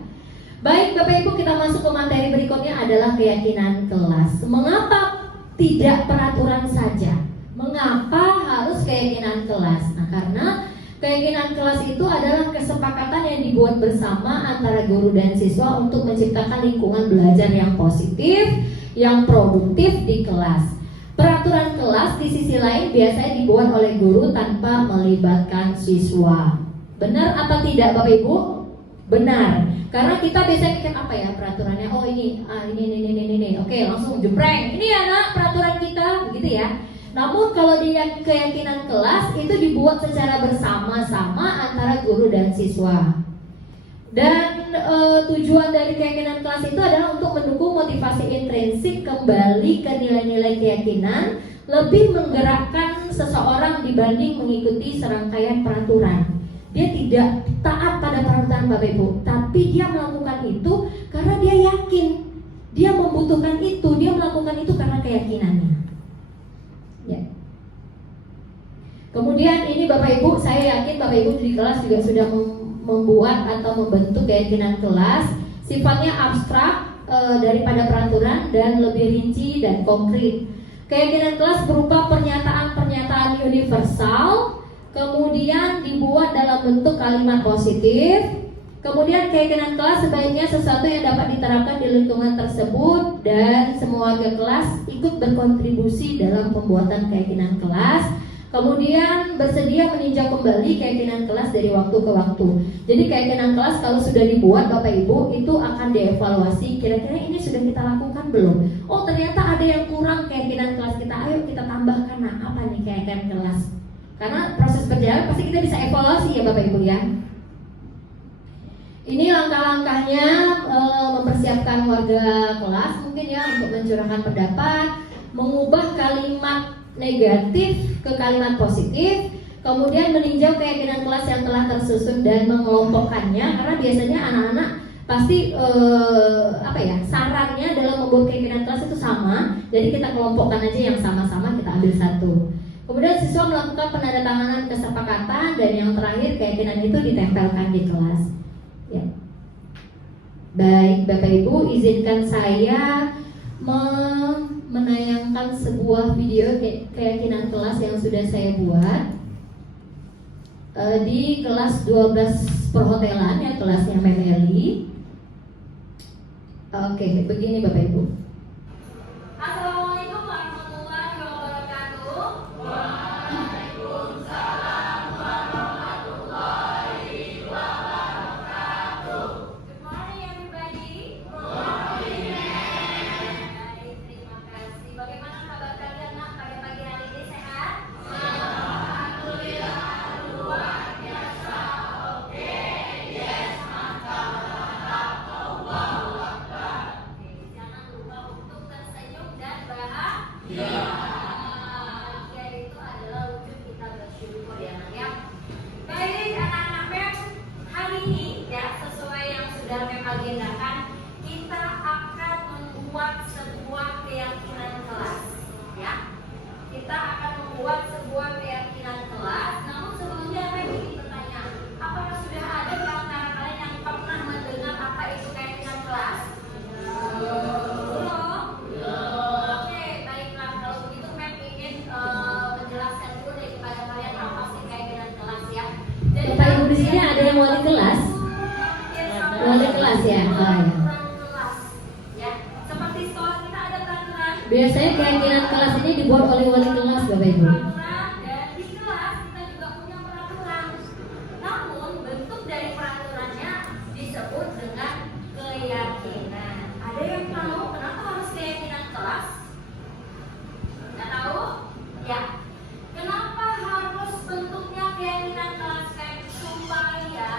Baik Bapak Ibu, kita masuk ke materi berikutnya adalah keyakinan kelas. Mengapa tidak peraturan saja? Mengapa harus keyakinan kelas? Nah karena keyakinan kelas itu adalah kesepakatan yang dibuat bersama antara guru dan siswa untuk menciptakan lingkungan belajar yang positif, yang produktif di kelas. Peraturan kelas di sisi lain biasanya dibuat oleh guru tanpa melibatkan siswa. Benar apa tidak Bapak Ibu? Benar. Karena kita biasanya pikir apa ya peraturannya? Oh ini, ini. Oke, langsung jebreng. Ini ya nak peraturan kita, begitu ya. Namun kalau di keyakinan kelas itu dibuat secara bersama-sama antara guru dan siswa. Dan tujuan dari keyakinan kelas itu adalah untuk mendukung motivasi intrinsik kembali ke nilai-nilai keyakinan, lebih menggerakkan seseorang dibanding mengikuti serangkaian peraturan. Dia tidak taat pada peraturan Bapak Ibu, tapi dia melakukan itu karena dia yakin, dia membutuhkan itu, dia melakukan itu karena keyakinannya. Ya. Kemudian ini Bapak Ibu, saya yakin Bapak Ibu di kelas juga sudah membuat atau membentuk keyakinan kelas. Sifatnya abstrak daripada peraturan dan lebih rinci dan konkret. Keyakinan kelas berupa pernyataan-pernyataan universal, kemudian dibuat dalam bentuk kalimat positif. Kemudian keyakinan kelas sebaiknya sesuatu yang dapat diterapkan di lingkungan tersebut dan semua warga kelas ikut berkontribusi dalam pembuatan keyakinan kelas. Kemudian bersedia meninjau kembali keyakinan kelas dari waktu ke waktu. Jadi keyakinan kelas kalau sudah dibuat Bapak Ibu itu akan dievaluasi, kira-kira ini sudah kita lakukan belum? Oh ternyata ada yang kurang keyakinan kelas kita, ayo kita tambahkan. Nah apa nih keyakinan kelas? Karena proses berjalan pasti kita bisa evaluasi ya Bapak Ibu ya. Ini langkah-langkahnya mempersiapkan warga kelas mungkin ya untuk mencurahkan pendapat, mengubah kalimat negatif ke kalimat positif, kemudian meninjau keyakinan kelas yang telah tersusun dan mengelompokkannya. Karena biasanya anak-anak pasti sarannya dalam membuat keyakinan kelas itu sama, jadi kita kelompokkan aja yang sama-sama, kita ambil satu. Kemudian siswa melakukan penandatanganan kesepakatan dan yang terakhir keyakinan itu ditempelkan di kelas. Ya. Baik Bapak Ibu, izinkan saya menayangkan sebuah video keyakinan kelas yang sudah saya buat di kelas 12 perhotelan ya, kelasnya Memeli. Oke, begini Bapak Ibu. Assalamualaikum warahmatullahi wabarakatuh. Waalaikumsalam warahmatullahi wabarakatuh. Good morning everybody. Good morning. Baik, terima kasih. Bagaimana kabar kalian nak pada pagi hari ini, sehat? Alhamdulillah luar biasa. Oke, yes, mantap. Allahu Akbar. Jangan lupa ya. peraturan kelas, ya. Seperti sekolah kita ada peraturan. Biasanya keyakinan kelas ini dibuat oleh wali kelas, Bapak Ibu. Peraturan dan di kelas kita juga punya peraturan. Namun bentuk dari peraturannya disebut dengan keyakinan. Ada yang tahu kenapa harus keyakinan kelas? Nggak tahu? Ya. Kenapa harus bentuknya keyakinan kelas supaya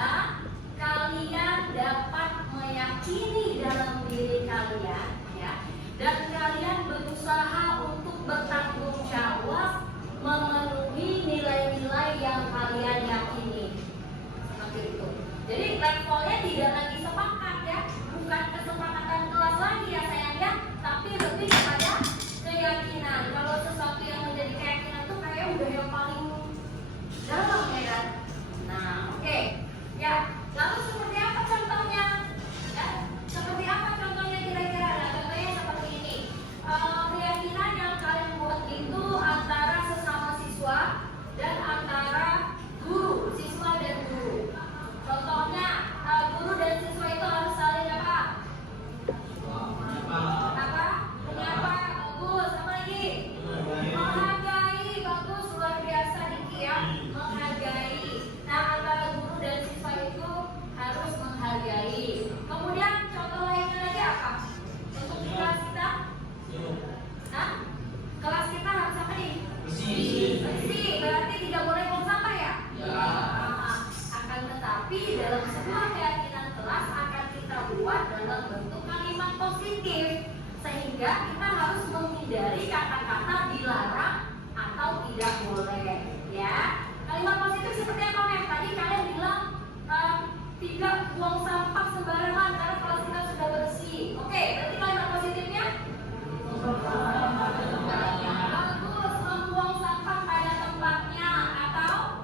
kalian dapat meyakini dalam diri kalian, ya, dan kalian berusaha untuk bertanggung jawab memenuhi nilai-nilai yang kalian yakini. Seperti itu. Jadi levelnya tidak lagi sepakat, ya, bukan kesepakatan kelas lagi ya sayang, ya, tapi lebih kepada keyakinan. Kalau sesuatu yang menjadi keyakinan itu kayak udah yang paling dalam, ya kan? Nah, oke. Ya, lalu seperti apa contohnya? Ya, seperti apa contohnya kira-kira? Nah, contohnya seperti ini. Keyakinan yang kalian buat itu antara sesama siswa dan antara guru, siswa dan guru. Contohnya, guru dan siswa itu harus saling apa? Apa? Menyapa, bagus. Apa lagi? Menghargai, bagus, luar biasa Diki, ya. Menghargai. Nah, antara guru dan siswa itu harus menghargai. Kemudian contoh lainnya lagi apa? Untuk di kelas kita? Hah? Kelas kita harus apa nih? Bersih. Berarti tidak boleh buang sampah ya? Nah, akan tetapi dalam sebuah keyakinan kelas akan kita buat dalam bentuk kalimat positif, sehingga kita harus menghindari kata-kata dilarang atau tidak boleh, ya. Kalimat positif seperti apa, Mem? Tadi kalian bilang tidak buang sampah sembarangan karena kelas kita sudah bersih. Oke, berarti kalimat positifnya? Bagus, membuang sampah pada tempatnya atau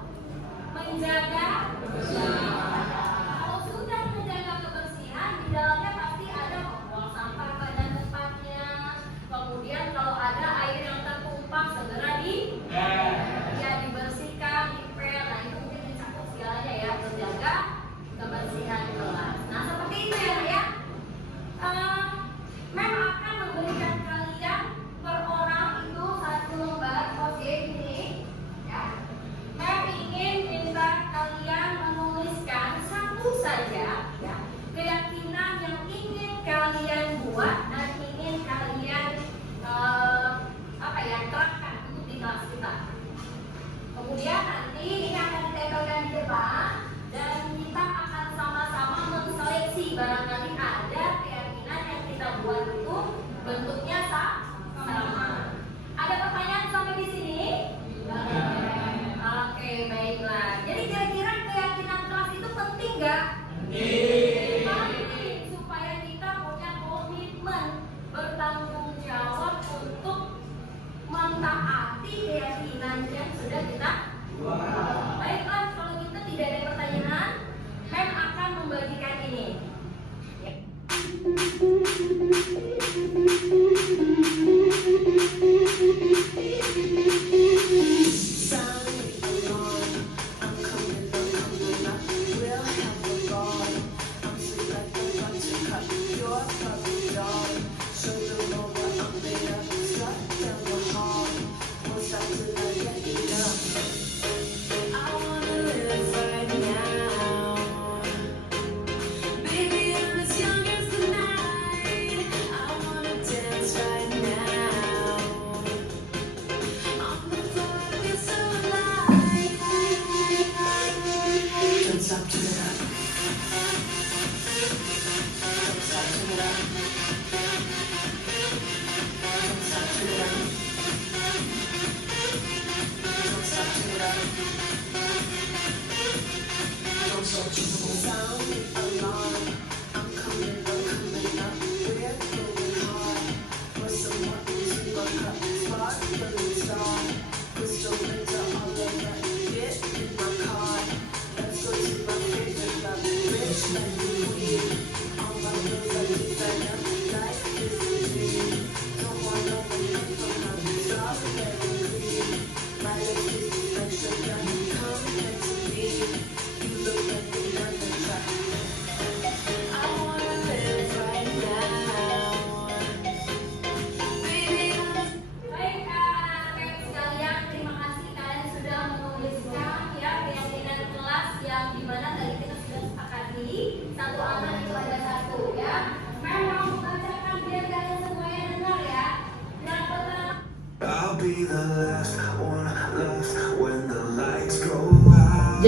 menjaga kebersihan. Kalau sudah menjaga kebersihan, di dalamnya pasti ada membuang sampah pada tempatnya. Kemudian kalau ada air yang tertumpah segera dibersihkan, dipel. Nah, itu mungkin mencakup segalanya ya, menjaga kebersihan kelas. Nah, seperti itu ya. Mem akan memberikan kalian per orang itu 1 lembar OJ ini, ya. Mem ingin minta kalian menuliskan satu saja, ya, keyakinan yang ingin kalian buat dan ingin kalian terapkan untuk di kelas kita. Kemudian nanti ini akan ditempelkan di depan dan kita akan sama-sama menseleksi barangkali ada keyakinan yang kita buat itu bentuknya sama. Ada pertanyaan sampai di sini? Oke, baiklah. Jadi kira-kira keyakinan kelas itu penting nggak? Penting, supaya kita punya komitmen bertanggung jawab untuk mentaati keyakinan yang sudah kita buat. Baiklah, kalau gitu tidak ada pertanyaan, Mem akan membagikan ini. Ya. Baby, I'm as young as the night.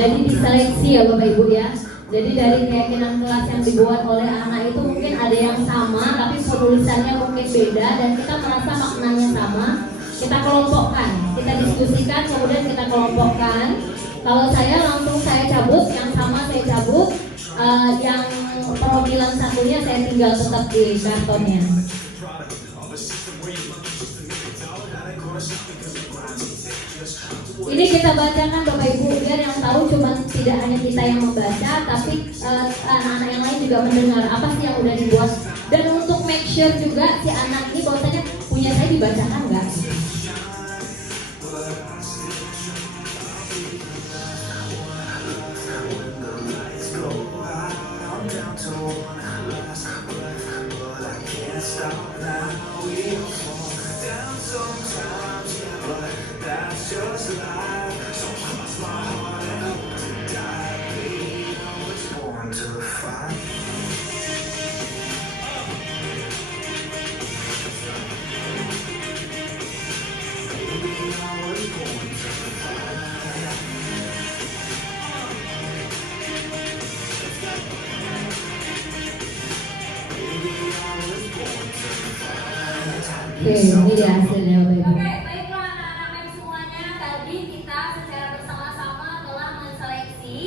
jadi diseleksi ya Bapak Ibu ya. Jadi dari keyakinan kelas yang dibuat oleh anak itu mungkin ada yang sama, tapi penulisannya mungkin beda dan kita merasa maknanya sama. Kita kelompokkan, kita diskusikan, kemudian kita kelompokkan. Kalau saya langsung saya cabut, yang sama saya cabut, yang perwakilan satunya saya tinggal tetap di kartonnya. Ini kita bacakan Bapak Ibu, biar yang tahu cuma tidak hanya kita yang membaca, tapi anak-anak yang lain juga mendengar apa sih yang udah dibuat. Dan untuk make sure juga si anak ini bahwasanya punya saya dibacakan nggak? Oke, ini dia hasilnya Bapak Ibu. Oke, baiklah anak-anak MEM semuanya. Tadi kita secara bersama-sama telah menseleksi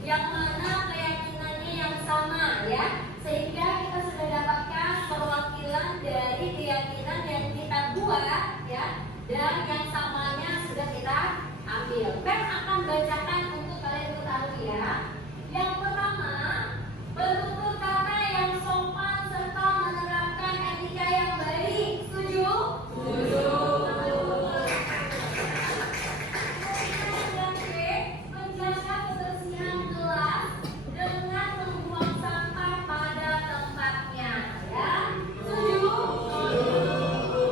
yang mana keyakinannya yang sama ya. Sehingga kita sudah dapatkan perwakilan dari keyakinan yang kita buat ya. Dan yang samanya sudah kita ambil. MEM akan bacakan untuk kalian ketahui ya. Yang pertama, bertutur kata yang sopan serta menerapkan etika yang baik. Setuju? Setuju. Yang B, menjaga kebersihan kelas dengan membuang sampah pada tempatnya. Ya, setuju? Setuju.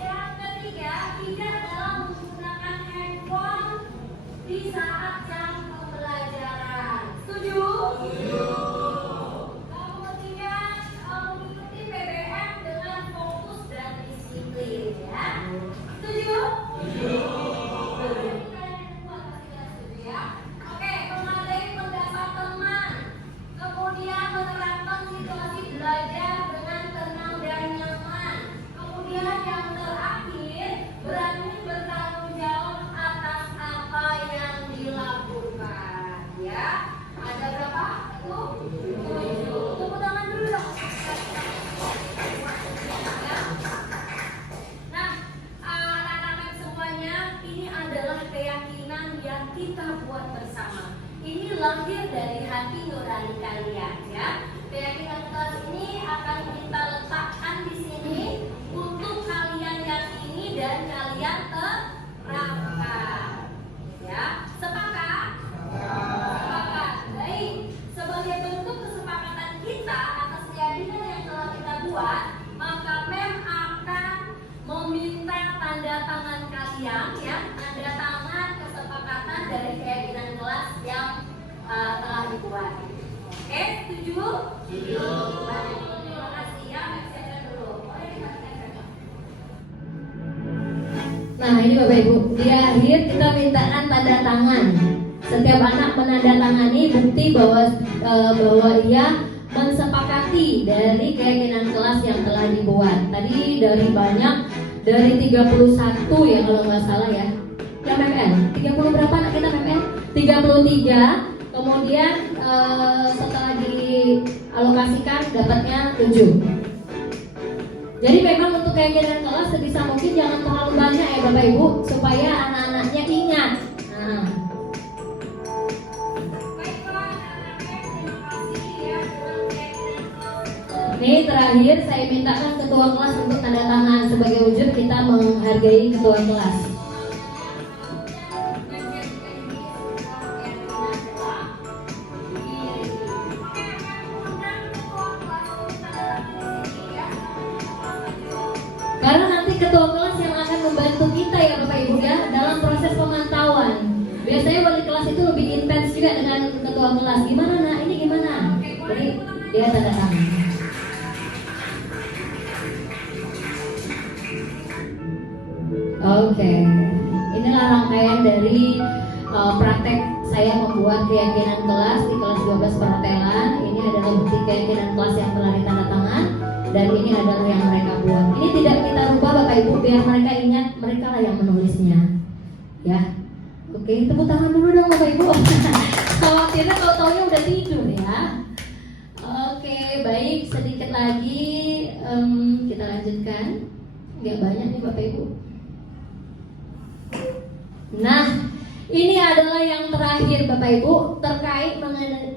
Yang ketiga, tidak dalam menggunakan handphone di saat jam pembelajaran. Setuju? Setuju. Kemudian mengikuti PBM dengan fokus dan disiplin ya. Setuju? Setuju. Oke, memadai pendapat teman. Kemudian menerapkan situasi belajar dengan tenang dan nyaman. Kemudian yang terakhir, berani bertanggung jawab atas apa yang dilakukan. Ya, ada berapa? Itu 7. Tepuk tangan dulu dong. Nah, anak-anak semuanya, ini adalah keyakinan yang kita buat bersama. Ini lahir dari hati nurani kalian ya. Keyakinan kelas ini akan kita letakkan di sini untuk kalian yakini dan kalian terapkan. Ya, sepakat? Sepakat. Baik. Sebagai bentuk kesepakatan kita atas keyakinan yang telah kita buat, maka MEM akan meminta tanda tangan kalian ya, tanda tangan kesepakatan dari keyakinan kelas yang telah dibuat. Oke, setuju? Setuju. Terima kasih ya, MEM siapkan dulu. Nah ini Bapak Ibu, di akhir kita mintakan tanda tangan. Setiap anak menandatangani bukti bahwa ia mensepakati dari keyakinan kelas yang telah dibuat. Tadi dari banyak, dari 31 ya kalau nggak salah ya. Yang MMN, 30 berapa anak kita MMN? 33. Kemudian setelah dialokasikan dapatnya 7. Jadi memang untuk keyakinan kelas sebisa mungkin jangan terlalu banyak ya Bapak Ibu, supaya anak-anaknya ingat. Nah. Baiklah anak-anak, terima kasih ya dengan keyakinan kelas. Ini terakhir saya mintakan ketua kelas untuk tanda tangan sebagai wujud kita menghargai ketua kelas. Karena nanti ketua kelas yang akan membantu kita ya Bapak Ibu ya dalam proses pemantauan. Biasanya wali kelas itu lebih intens juga dengan ketua kelas. Gimana nak? Ini gimana? Jadi dia tanda tangan. Oke, inilah rangkaian dari praktek saya membuat keyakinan kelas di kelas 12 perhotelan. Ini adalah bukti keyakinan kelas yang telah ditandatangan, dan ini adalah yang mereka buat. Ini tidak kita rubah Bapak Ibu, biar mereka ingat mereka lah yang menulisnya. Ya, oke, tepuk tangan dulu dong Bapak Ibu. Khawatirnya kalau taunya udah tidur ya. Oke, baik, sedikit lagi kita lanjutkan. Nggak banyak nih Bapak Ibu. Nah, ini adalah yang terakhir Bapak Ibu, terkait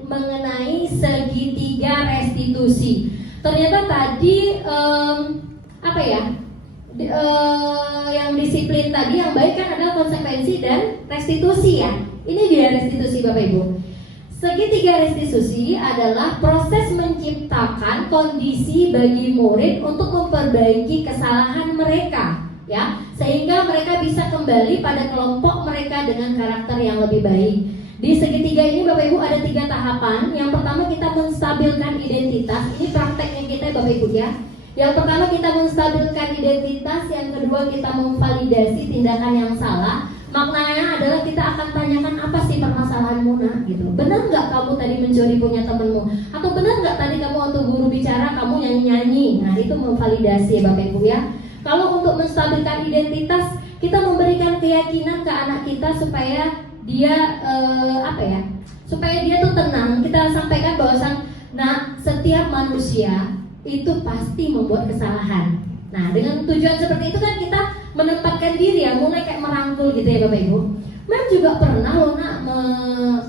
mengenai segitiga restitusi. Ternyata tadi apa ya? Yang disiplin tadi yang baik kan adalah konsekuensi dan restitusi ya. Ini dia restitusi Bapak Ibu. Segitiga restitusi adalah proses menciptakan kondisi bagi murid untuk memperbaiki kesalahan mereka, ya, sehingga mereka bisa kembali pada kelompok mereka dengan karakter yang lebih baik. Di segitiga ini Bapak Ibu ada 3 tahapan. Yang pertama kita menstabilkan identitas. Ini prakteknya kita Bapak Ibu ya. Yang pertama kita menstabilkan identitas, yang kedua kita memvalidasi tindakan yang salah. Maknanya adalah kita akan tanyakan apa sih permasalahanmu nak gitu. Benar nggak kamu tadi mencuri punya temenmu? Atau benar nggak tadi kamu waktu guru bicara kamu nyanyi-nyanyi? Nah itu memvalidasi ya Bapak Ibu ya. Kalau untuk menstabilkan identitas, kita memberikan keyakinan ke anak kita supaya dia supaya dia tuh tenang. Kita sampaikan bahwasan, nah setiap manusia itu pasti membuat kesalahan. Nah dengan tujuan seperti itu kan kita menempatkan diri ya, mulai kayak merangkul gitu ya Bapak Ibu. Mem juga pernah loh nak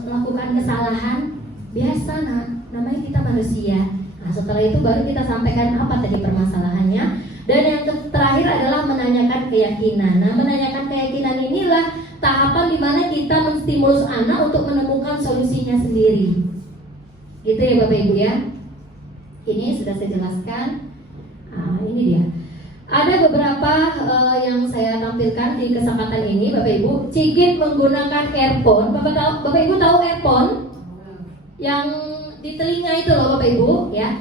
melakukan kesalahan. Biasa nak, namanya kita manusia. Nah setelah itu baru kita sampaikan apa tadi permasalahannya. Dan yang terakhir adalah menanyakan keyakinan. Nah menanyakan keyakinan inilah tahapan dimana kita menstimulus anak untuk menemukan solusinya sendiri. Gitu ya Bapak Ibu ya. Ini sudah saya jelaskan. Nah, ini dia. Ada beberapa yang saya tampilkan di kesempatan ini Bapak Ibu. Cigit menggunakan earphone. Bapak Ibu tahu earphone? Yang di telinga itu loh Bapak Ibu ya.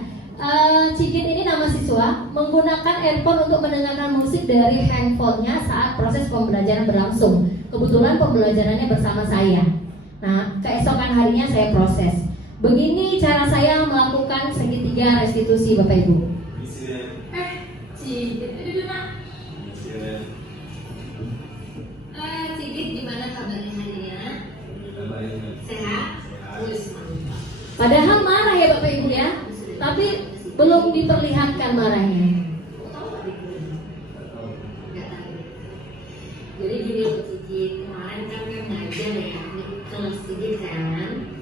Cigit ini nama siswa menggunakan earphone untuk mendengarkan musik dari handphonenya saat proses pembelajaran berlangsung. Kebetulan pembelajarannya bersama saya. Nah, keesokan harinya saya proses. Begini cara saya melakukan segitiga restitusi Bapak Ibu. Cigit, itu nak. Cigit gimana kabarnya hari ya? Sehat? Padahal marah ya Bapak Ibu ya, tapi belum diperlihatkan marahnya. Jadi gini Cigit, kemarin kan ngajar ya di kelas Cigit kan.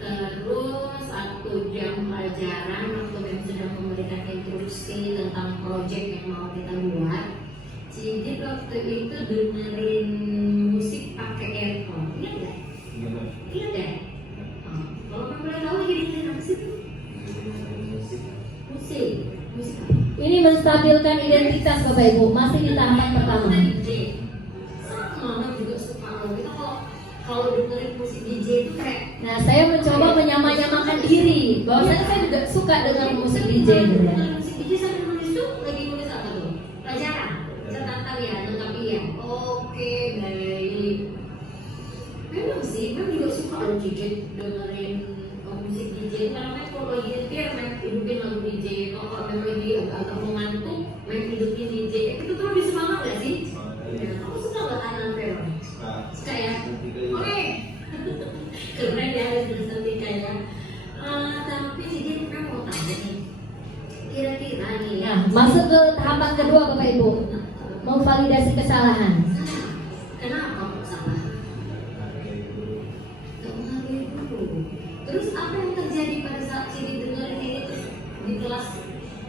Terus 1 jam pelajaran waktu yang sedang memberikan instruksi tentang proyek yang mau kita buat, Cigit waktu itu dengerin musik pakai earphone. Iya nggak? Iya deh. Kalau kamu boleh tahu lagi dengerin apa sih? Musik. Ini menstabilkan identitas Bapak Ibu. Masih di tahapan pertama. Sama juga suka kita kalau dengerin musik DJ itu kayak. Nah, saya mencoba menyamakan diri. Bahwasanya saya juga suka dengan musik DJ gitu ya. Musik DJ sambil menulis tuh lagi nulis apa tuh? Pelajaran. Catatan ya, lengkapi ya. Oke, baik. Memang sih, memang juga suka loh DJ dengerin musik DJ. Karena kalau lagi nyetir, hidupin lagu DJ. Kalau memang lagi agak mengantuk, hidupin DJ. Itu tuh lebih semangat gak sih? Kamu suka gak Anan Vero? Suka ya? Oke. Keren ya, harus bersetika ya. Tapi jadi kita mau tanya nih, kira-kira nih ya, masuk ke tahapan kedua Bapak Ibu, memvalidasi kesalahan. Kenapa kok salah? Gak menghargai guru. Terus apa yang terjadi pada saat Cigit dengerin ini terus di kelas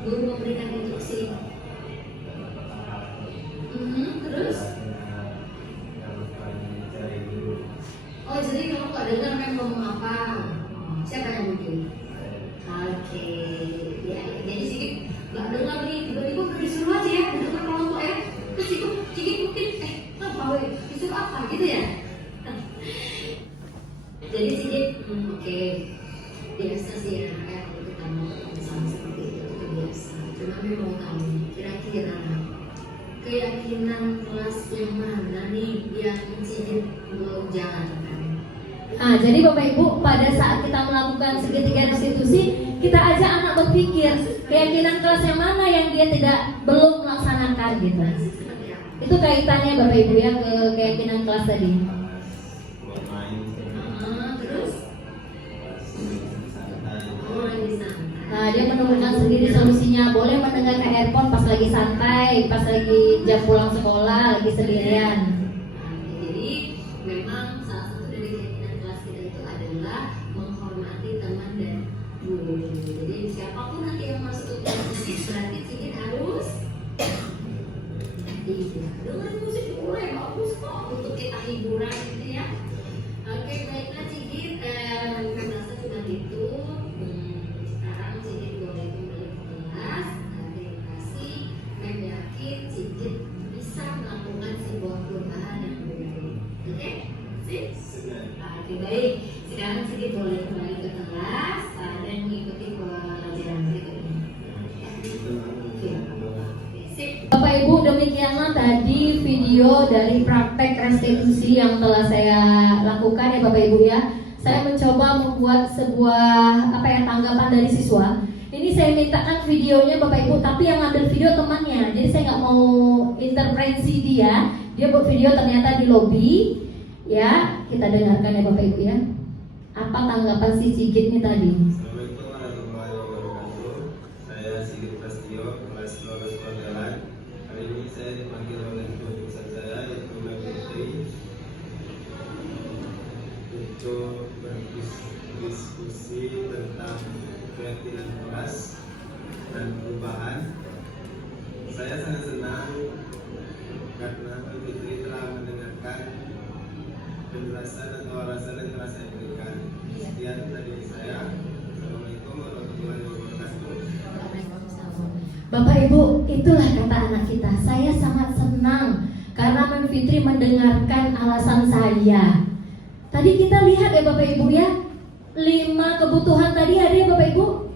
guru memberikan instruksi? Terus? Oh jadi kamu gak dengar kan ngomong apa? Siapa yang bikin? Oke, ya, jadi Cigit gak dengar nih, tiba-tiba disuruh aja ya, dengar kelompok ya. Terus Cigit mungkin, apa disuruh apa gitu ya? Jadi Cigit, oke, biasa sih ya, kayak kalau kita mau sama seperti itu biasa. Cuma memang tahu, kira-kira keyakinan kelas yang mana nih yang Cigit belum jalankan? Nah, jadi Bapak Ibu, pada saat kita melakukan segitiga restitusi, kita ajak anak berpikir keyakinan kelas yang mana yang dia belum melaksanakan gitu. Itu kaitannya Bapak Ibu ya ke keyakinan kelas tadi. Terus? Nah, dia menemukan sendiri solusinya. Boleh mendengarkan earphone pas lagi santai, pas lagi jam pulang sekolah, lagi sendirian. Jadi memang salah satu dari keyakinan kelas kita itu adalah menghormati teman dan guru. Jadi siapapun nanti yang masuk ke kelas ini berarti sedikit harus dengan musik yang bagus kok untuk kita hiburan gitu ya. Oke, baiklah Cigit, kami merasa cuma itu. Sekarang Cigit boleh kembali ke kelas. Terima kasih. Kami yakin Cigit bisa melakukan sebuah perubahan yang berbeda. Oke? Sip? Oke, baik. Sekarang Cigit boleh kembali ke kelas dan mengikuti pelajaran berikutnya. Bapak Ibu, demikianlah tadi video dari praktek restitusi yang telah saya lakukan ya Bapak Ibu ya. Saya mencoba membuat sebuah tanggapan dari siswa. Ini saya mintakan videonya Bapak Ibu, tapi yang ambil video temannya. Jadi saya nggak mau intervensi dia. Dia buat video ternyata di lobi. Ya, kita dengarkan ya Bapak Ibu ya. Apa tanggapan si Cigit ini tadi? Assalamualaikum warahmatullahi wabarakatuh. Saya Sigit Prastio, kelas 12 Jalan. Hari ini saya dipanggil oleh guru besar saya yaitu Mbak Fitri untuk berdiskusi tentang keyakinan kelas dan perubahan. Saya sangat senang karena Mbak Fitri telah mendengarkan penjelasan atau alasan yang telah saya berikan. Sekian dari saya. Assalamualaikum warahmatullahi wabarakatuh. Bapak Ibu, itulah kata anak kita. Saya sangat senang karena Mbak Fitri mendengarkan alasan saya. Tadi kita lihat ya Bapak Ibu ya, 5 kebutuhan tadi ada ya Bapak Ibu,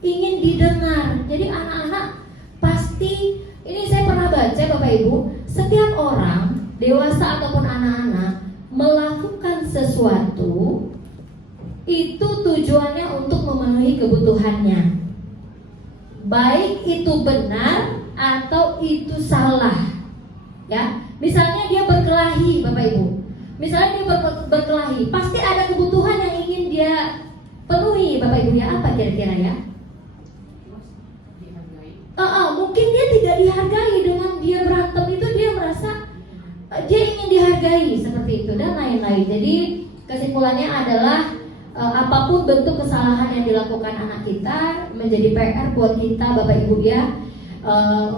ingin didengar. Jadi anak-anak pasti, ini saya pernah baca Bapak Ibu, setiap orang, dewasa ataupun anak-anak, melakukan sesuatu itu tujuannya untuk memenuhi kebutuhannya. Baik itu benar atau itu salah. Ya, misalnya dia berkelahi Bapak Ibu. Misalnya dia berkelahi, pasti ada kebutuhan yang ingin dia penuhi Bapak Ibu ya. Apa kira-kira ya? Mungkin dia tidak dihargai dengan dia berantem itu, dia merasa dia ingin dihargai seperti itu dan lain-lain. Jadi kesimpulannya adalah apapun bentuk kesalahan yang dilakukan anak kita menjadi PR buat kita Bapak Ibu ya,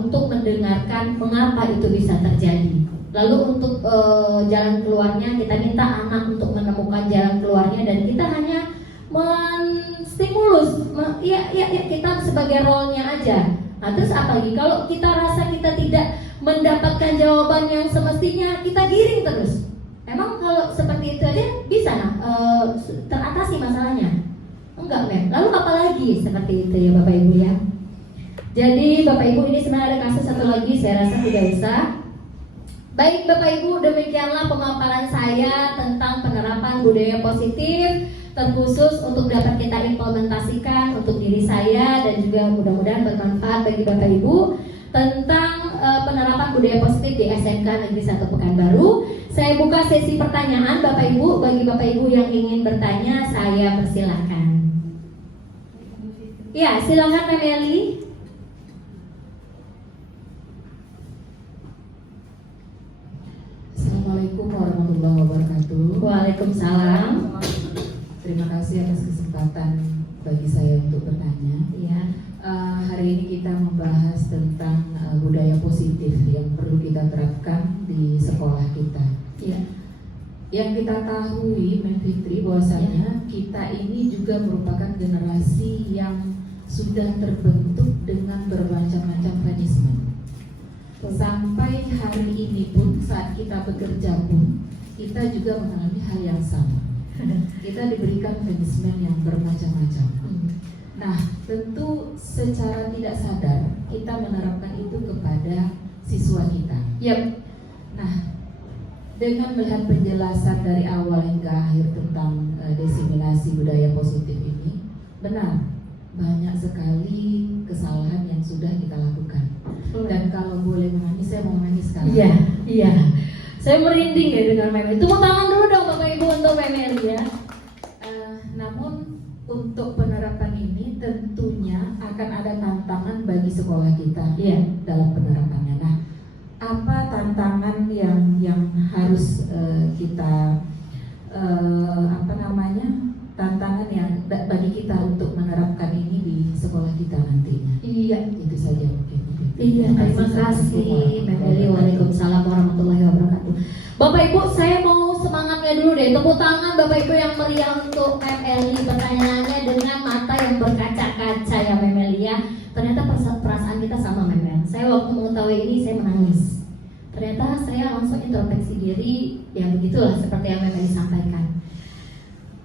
untuk mendengarkan mengapa itu bisa terjadi. Lalu untuk jalan keluarnya kita minta anak untuk menemukan jalan keluarnya dan kita hanya menstimulus, kita sebagai role-nya aja. Nah terus apalagi kalau kita rasa kita tidak mendapatkan jawaban yang semestinya, kita giring terus. Emang kalau seperti itu aja bisa teratasi masalahnya? Enggak Mem. Lalu apalagi seperti itu ya Bapak Ibu ya. Jadi Bapak Ibu, ini sebenarnya ada kasus satu lagi, saya rasa tidak usah. Baik Bapak Ibu, demikianlah pemaparan saya tentang penerapan budaya positif, terkhusus untuk dapat kita implementasikan untuk diri saya dan juga mudah-mudahan bermanfaat bagi Bapak Ibu tentang penerapan budaya positif di SMK Negeri 1 Pekanbaru. Saya buka sesi pertanyaan Bapak Ibu. Bagi Bapak Ibu yang ingin bertanya, saya persilahkan. Ya, silakan Kak Meli. Assalamualaikum warahmatullahi wabarakatuh. Waalaikumsalam. Terima kasih atas kesempatan bagi saya untuk bertanya. Ya. Hari ini kita membahas tentang budaya positif yang perlu kita terapkan di sekolah kita. Ya. Yang kita ketahui, Mbak Fitri, bahwasanya kita ini juga merupakan generasi yang sudah terbentuk dengan bermacam-macam punishment. Sampai hari ini pun saat kita bekerja pun kita juga mengalami hal yang sama. Kita diberikan punishment yang bermacam-macam. Nah, tentu secara tidak sadar kita menerapkan itu kepada siswa kita. Yep. Nah, Dengan melihat penjelasan dari awal hingga akhir tentang diseminasi budaya positif ini, benar banyak sekali kesalahan yang sudah kita lakukan. Dan kalau boleh menangis, saya mau menangis sekarang. Iya, iya. Saya merinding ya dengan Mem Eli. Tepuk tangan dulu dong Bapak Ibu untuk Mem Eli ya. Namun untuk penerapan ini tentunya akan ada tantangan bagi sekolah kita dalam penerapannya. Nah, apa tantangan yang harus kita tantangan yang bagi kita untuk menerapkan ini di sekolah kita nantinya? Iya, itu saja mungkin. Iya, terima kasih Mem Eli. Waalaikumsalam warahmatullahi wabarakatuh. Bapak Ibu, saya mau semangatnya dulu deh. Tepuk tangan Bapak Ibu yang meriah untuk Mem Eli. Pertanyaannya dengan mata yang berkaca-kaca ya Mem Eli ya. Ternyata perasaan kita sama Mem Eli. Saya waktu mengetahui ini saya menangis. Ternyata saya langsung introspeksi diri. Ya begitulah seperti yang Mem Eli sampaikan.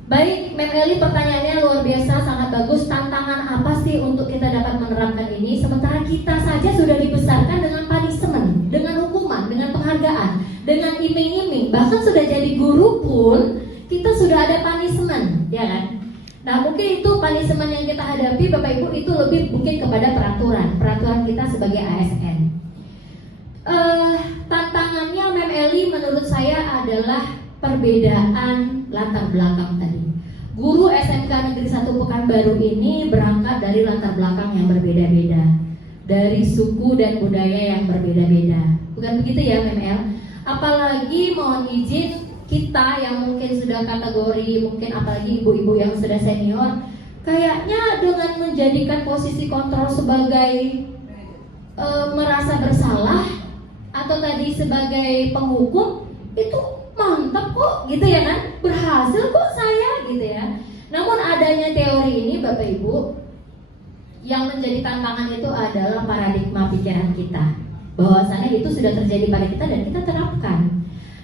Baik, Mem Eli, pertanyaannya luar biasa, sangat bagus. Tantangan apa sih untuk kita dapat menerapkan ini? Sementara kita saja sudah dibesarkan dengan punishment, dengan hukuman, dengan penghargaan, dengan iming-iming. Bahkan sudah jadi guru pun kita sudah ada punishment, ya kan? Nah, mungkin itu punishment yang kita hadapi, Bapak Ibu, itu lebih mungkin kepada peraturan kita sebagai ASN. Tantangannya Mem Eli menurut saya adalah perbedaan latar belakang tadi. Guru SMK Negeri 1 Pekanbaru ini berangkat dari latar belakang yang berbeda-beda, dari suku dan budaya yang berbeda-beda. Bukan begitu ya Mem El? Apalagi mohon izin kita yang mungkin sudah kategori, mungkin apalagi ibu-ibu yang sudah senior, kayaknya dengan menjadikan posisi kontrol sebagai merasa bersalah atau tadi sebagai penghukum itu mantap kok gitu ya kan, berhasil kok saya gitu ya. Namun adanya teori ini Bapak Ibu, yang menjadi tantangan itu adalah paradigma pikiran kita, bahwasannya itu sudah terjadi pada kita dan kita terapkan.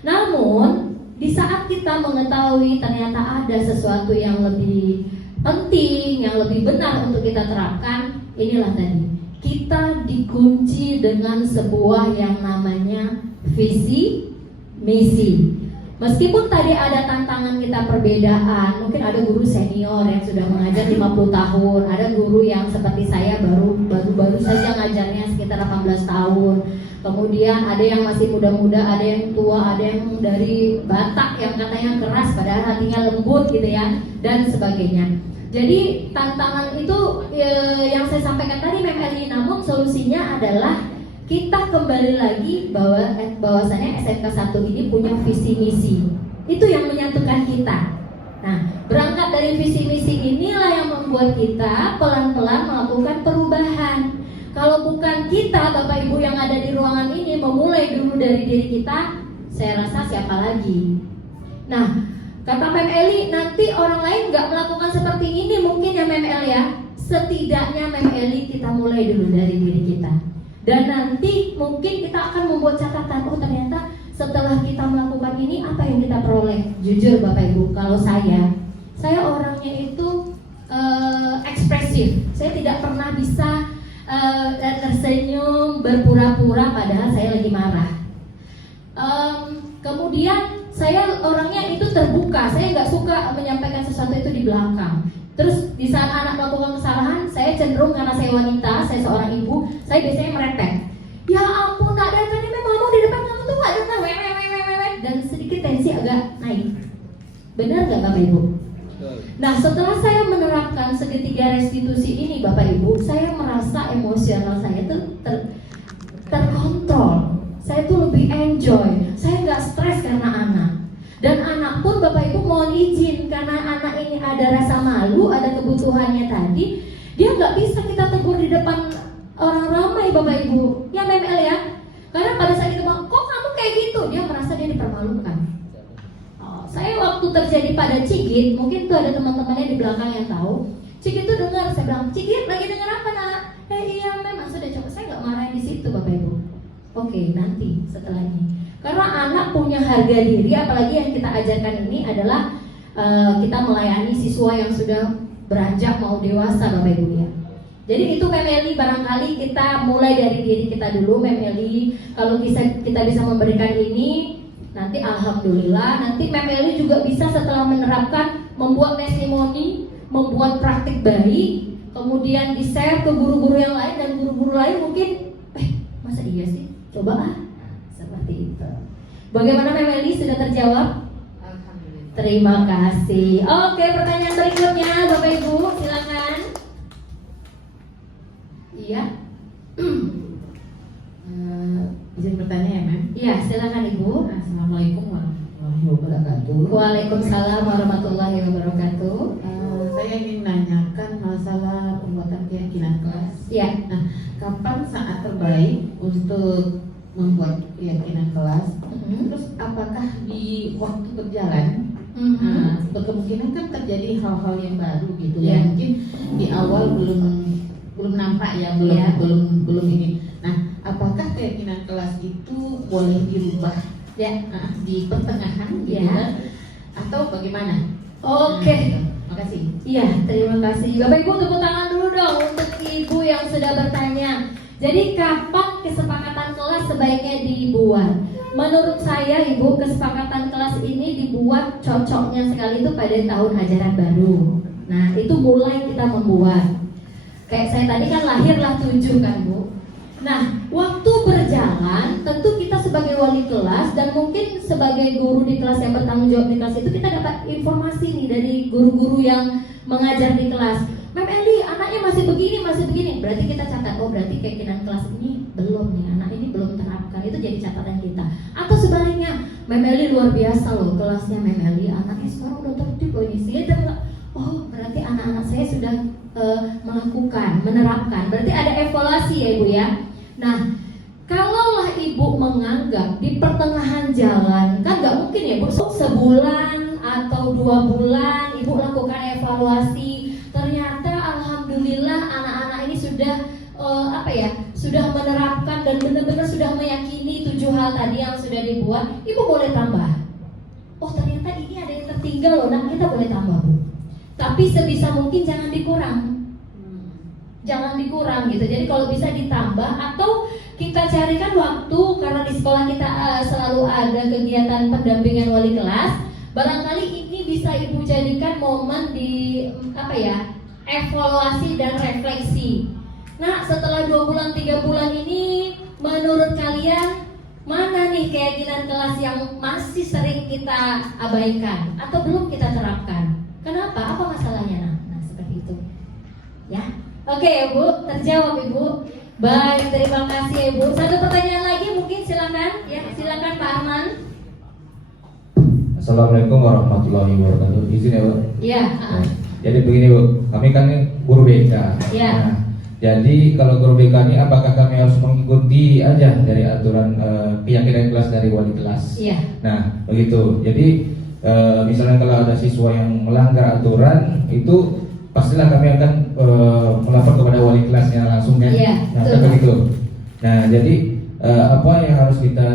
Namun di saat kita mengetahui ternyata ada sesuatu yang lebih penting, yang lebih benar untuk kita terapkan, inilah tadi kita dikunci dengan sebuah yang namanya visi misi. Meskipun tadi ada tantangan kita perbedaan, mungkin ada guru senior yang sudah mengajar 50 tahun, ada guru yang seperti saya baru saja ngajarnya sekitar 18 tahun. Kemudian ada yang masih muda-muda, ada yang tua, ada yang dari Batak yang katanya keras padahal hatinya lembut gitu ya, dan sebagainya. Jadi tantangan itu yang saya sampaikan tadi Mem Eli, namun solusinya adalah kita kembali lagi bahwasannya SMK 1 ini punya visi misi. Itu yang menyatukan kita. Nah, berangkat dari visi misi inilah yang membuat kita pelan-pelan melakukan perubahan. Kalau bukan kita, Bapak Ibu yang ada di ruangan ini, memulai dulu dari diri kita, saya rasa siapa lagi? Nah, kata Mem Eli, nanti orang lain nggak melakukan seperti ini mungkin ya Mem Eli ya. Setidaknya Mem Eli kita mulai dulu dari diri kita. Dan nanti mungkin kita akan membuat catatan, oh ternyata setelah kita melakukan ini apa yang kita peroleh. Jujur Bapak Ibu, kalau saya orangnya itu ekspresif. Saya tidak pernah bisa tersenyum, berpura-pura padahal saya lagi marah. Kemudian saya orangnya itu terbuka. Saya nggak suka menyampaikan sesuatu itu di belakang. Terus di saat anak melakukan kesalahan, saya cenderung karena saya wanita, saya seorang ibu, saya biasanya merepek. Ya ampun, tak ada tadi memang mau di depan kamu tuh nggak dengar, dan sedikit tensi agak naik. Benar nggak Bapak Ibu? Nah, setelah saya menerapkan segitiga restitusi ini Bapak Ibu, saya merasa emosional saya tuh terkontrol. Saya tuh lebih enjoy. Saya nggak stres karena anak. Dan anak pun Bapak Ibu mohon izin, karena anak ini ada rasa malu, ada kebutuhannya tadi, dia nggak bisa kita tegur di depan orang ramai Bapak Ibu. Ya Mem El ya. Karena pada saat itu kok kamu kayak gitu, dia merasa dia dipermalukan. Saya waktu terjadi pada Cigit, mungkin tuh ada teman-temannya di belakang yang tahu. Cigit tuh dengar, saya bilang, Cigit lagi dengar apa nak? Iya memang sudah coba, saya nggak marahin di situ Bapak Ibu. Oke, nanti setelah ini. Karena anak punya harga diri, apalagi yang kita ajarkan ini adalah kita melayani siswa yang sudah beranjak mau dewasa Bapak Ibu ya. Jadi itu Mem Eli, barangkali kita mulai dari diri kita dulu Mem Eli. Kalau kita bisa memberikan ini, Nanti alhamdulillah nanti Mem Eli juga bisa setelah menerapkan membuat testimoni, membuat praktik baik, kemudian di-share ke guru-guru yang lain, dan guru-guru lain mungkin masa iya sih? Coba seperti itu. Bagaimana Mem Eli, sudah terjawab? Alhamdulillah. Terima kasih. Oke, pertanyaan berikutnya Bapak Ibu, silakan. Iya. Izin bertanya ya, Mem? Iya, silakan Ibu. Assalamualaikum warahmatullahi wabarakatuh. Waalaikumsalam warahmatullahi wabarakatuh. Saya ingin nanyakan masalah pembuatan keyakinan kelas. Ya. Nah, kapan saat terbaik untuk membuat keyakinan kelas? Terus apakah di waktu berjalan? Berkemungkinan kan terjadi hal-hal yang baru gitu ya. Mungkin di awal belum nampak ya, belum ini. Nah, apakah keyakinan kelas itu boleh dirubah ya di pertengahan gitu kan? Atau bagaimana? Oke. Makasih. Iya, terima kasih. Bapak Ibu tepuk tangan dulu dong untuk Ibu yang sudah bertanya. Jadi kapan kesepakatan kelas sebaiknya dibuat? Menurut saya Ibu, kesepakatan kelas ini dibuat cocoknya sekali itu pada tahun ajaran baru. Nah, itu mulai kita membuat. Kayak saya tadi kan lahirlah 7 kan Bu. Nah, waktu berjalan tentu kita sebagai wali kelas dan mungkin sebagai guru di kelas yang bertanggung jawab di kelas itu, kita dapat informasi nih dari guru-guru yang mengajar di kelas. Mem Eli, anaknya masih begini. Berarti kita catat, oh berarti keyakinan kelas ini belum nih, anak ini belum terapkan. Itu jadi catatan kita. Atau sebaliknya, Mem Eli luar biasa loh kelasnya Mem Eli, anaknya sekarang udah tertib loh ini. Oh berarti anak-anak saya sudah menerapkan. Berarti ada evaluasi ya Ibu ya. Nah, kalaulah Ibu menganggap di pertengahan jalan, kan nggak mungkin ya Bu, sebulan atau 2 bulan Ibu lakukan evaluasi, ternyata alhamdulillah anak-anak ini sudah sudah menerapkan dan benar-benar sudah meyakini 7 hal tadi yang sudah dibuat, Ibu boleh tambah. Oh ternyata ini ada yang tertinggal loh, nah kita boleh tambah Bu. Tapi sebisa mungkin jangan dikurang gitu. Jadi kalau bisa ditambah atau kita carikan waktu, karena di sekolah kita selalu ada kegiatan pendampingan wali kelas. Barangkali ini bisa Ibu jadikan momen di evaluasi dan refleksi. Nah, setelah 2 bulan 3 bulan ini, menurut kalian mana nih keyakinan kelas yang masih sering kita abaikan atau belum kita terapkan? Kenapa? Apa masalahnya? Nah seperti itu. Ya. Oke ya Bu, terjawab Ibu. Baik, terima kasih ya Ibu. Satu pertanyaan lagi mungkin, silakan. Ya, silakan Pak Arman. Assalamualaikum warahmatullahi wabarakatuh. Izin ya Bu. Iya. Jadi begini Bu, kami kan guru BK. Iya. Nah, jadi kalau guru BK ini apakah kami harus mengikuti aja dari aturan keyakinan kelas dari wali kelas? Iya. Nah begitu. Jadi misalnya kalau ada siswa yang melanggar aturan, itu pastilah kami akan melapor kepada wali kelasnya langsung kan. Iya, Nah betul. begitu. Nah jadi apa yang harus kita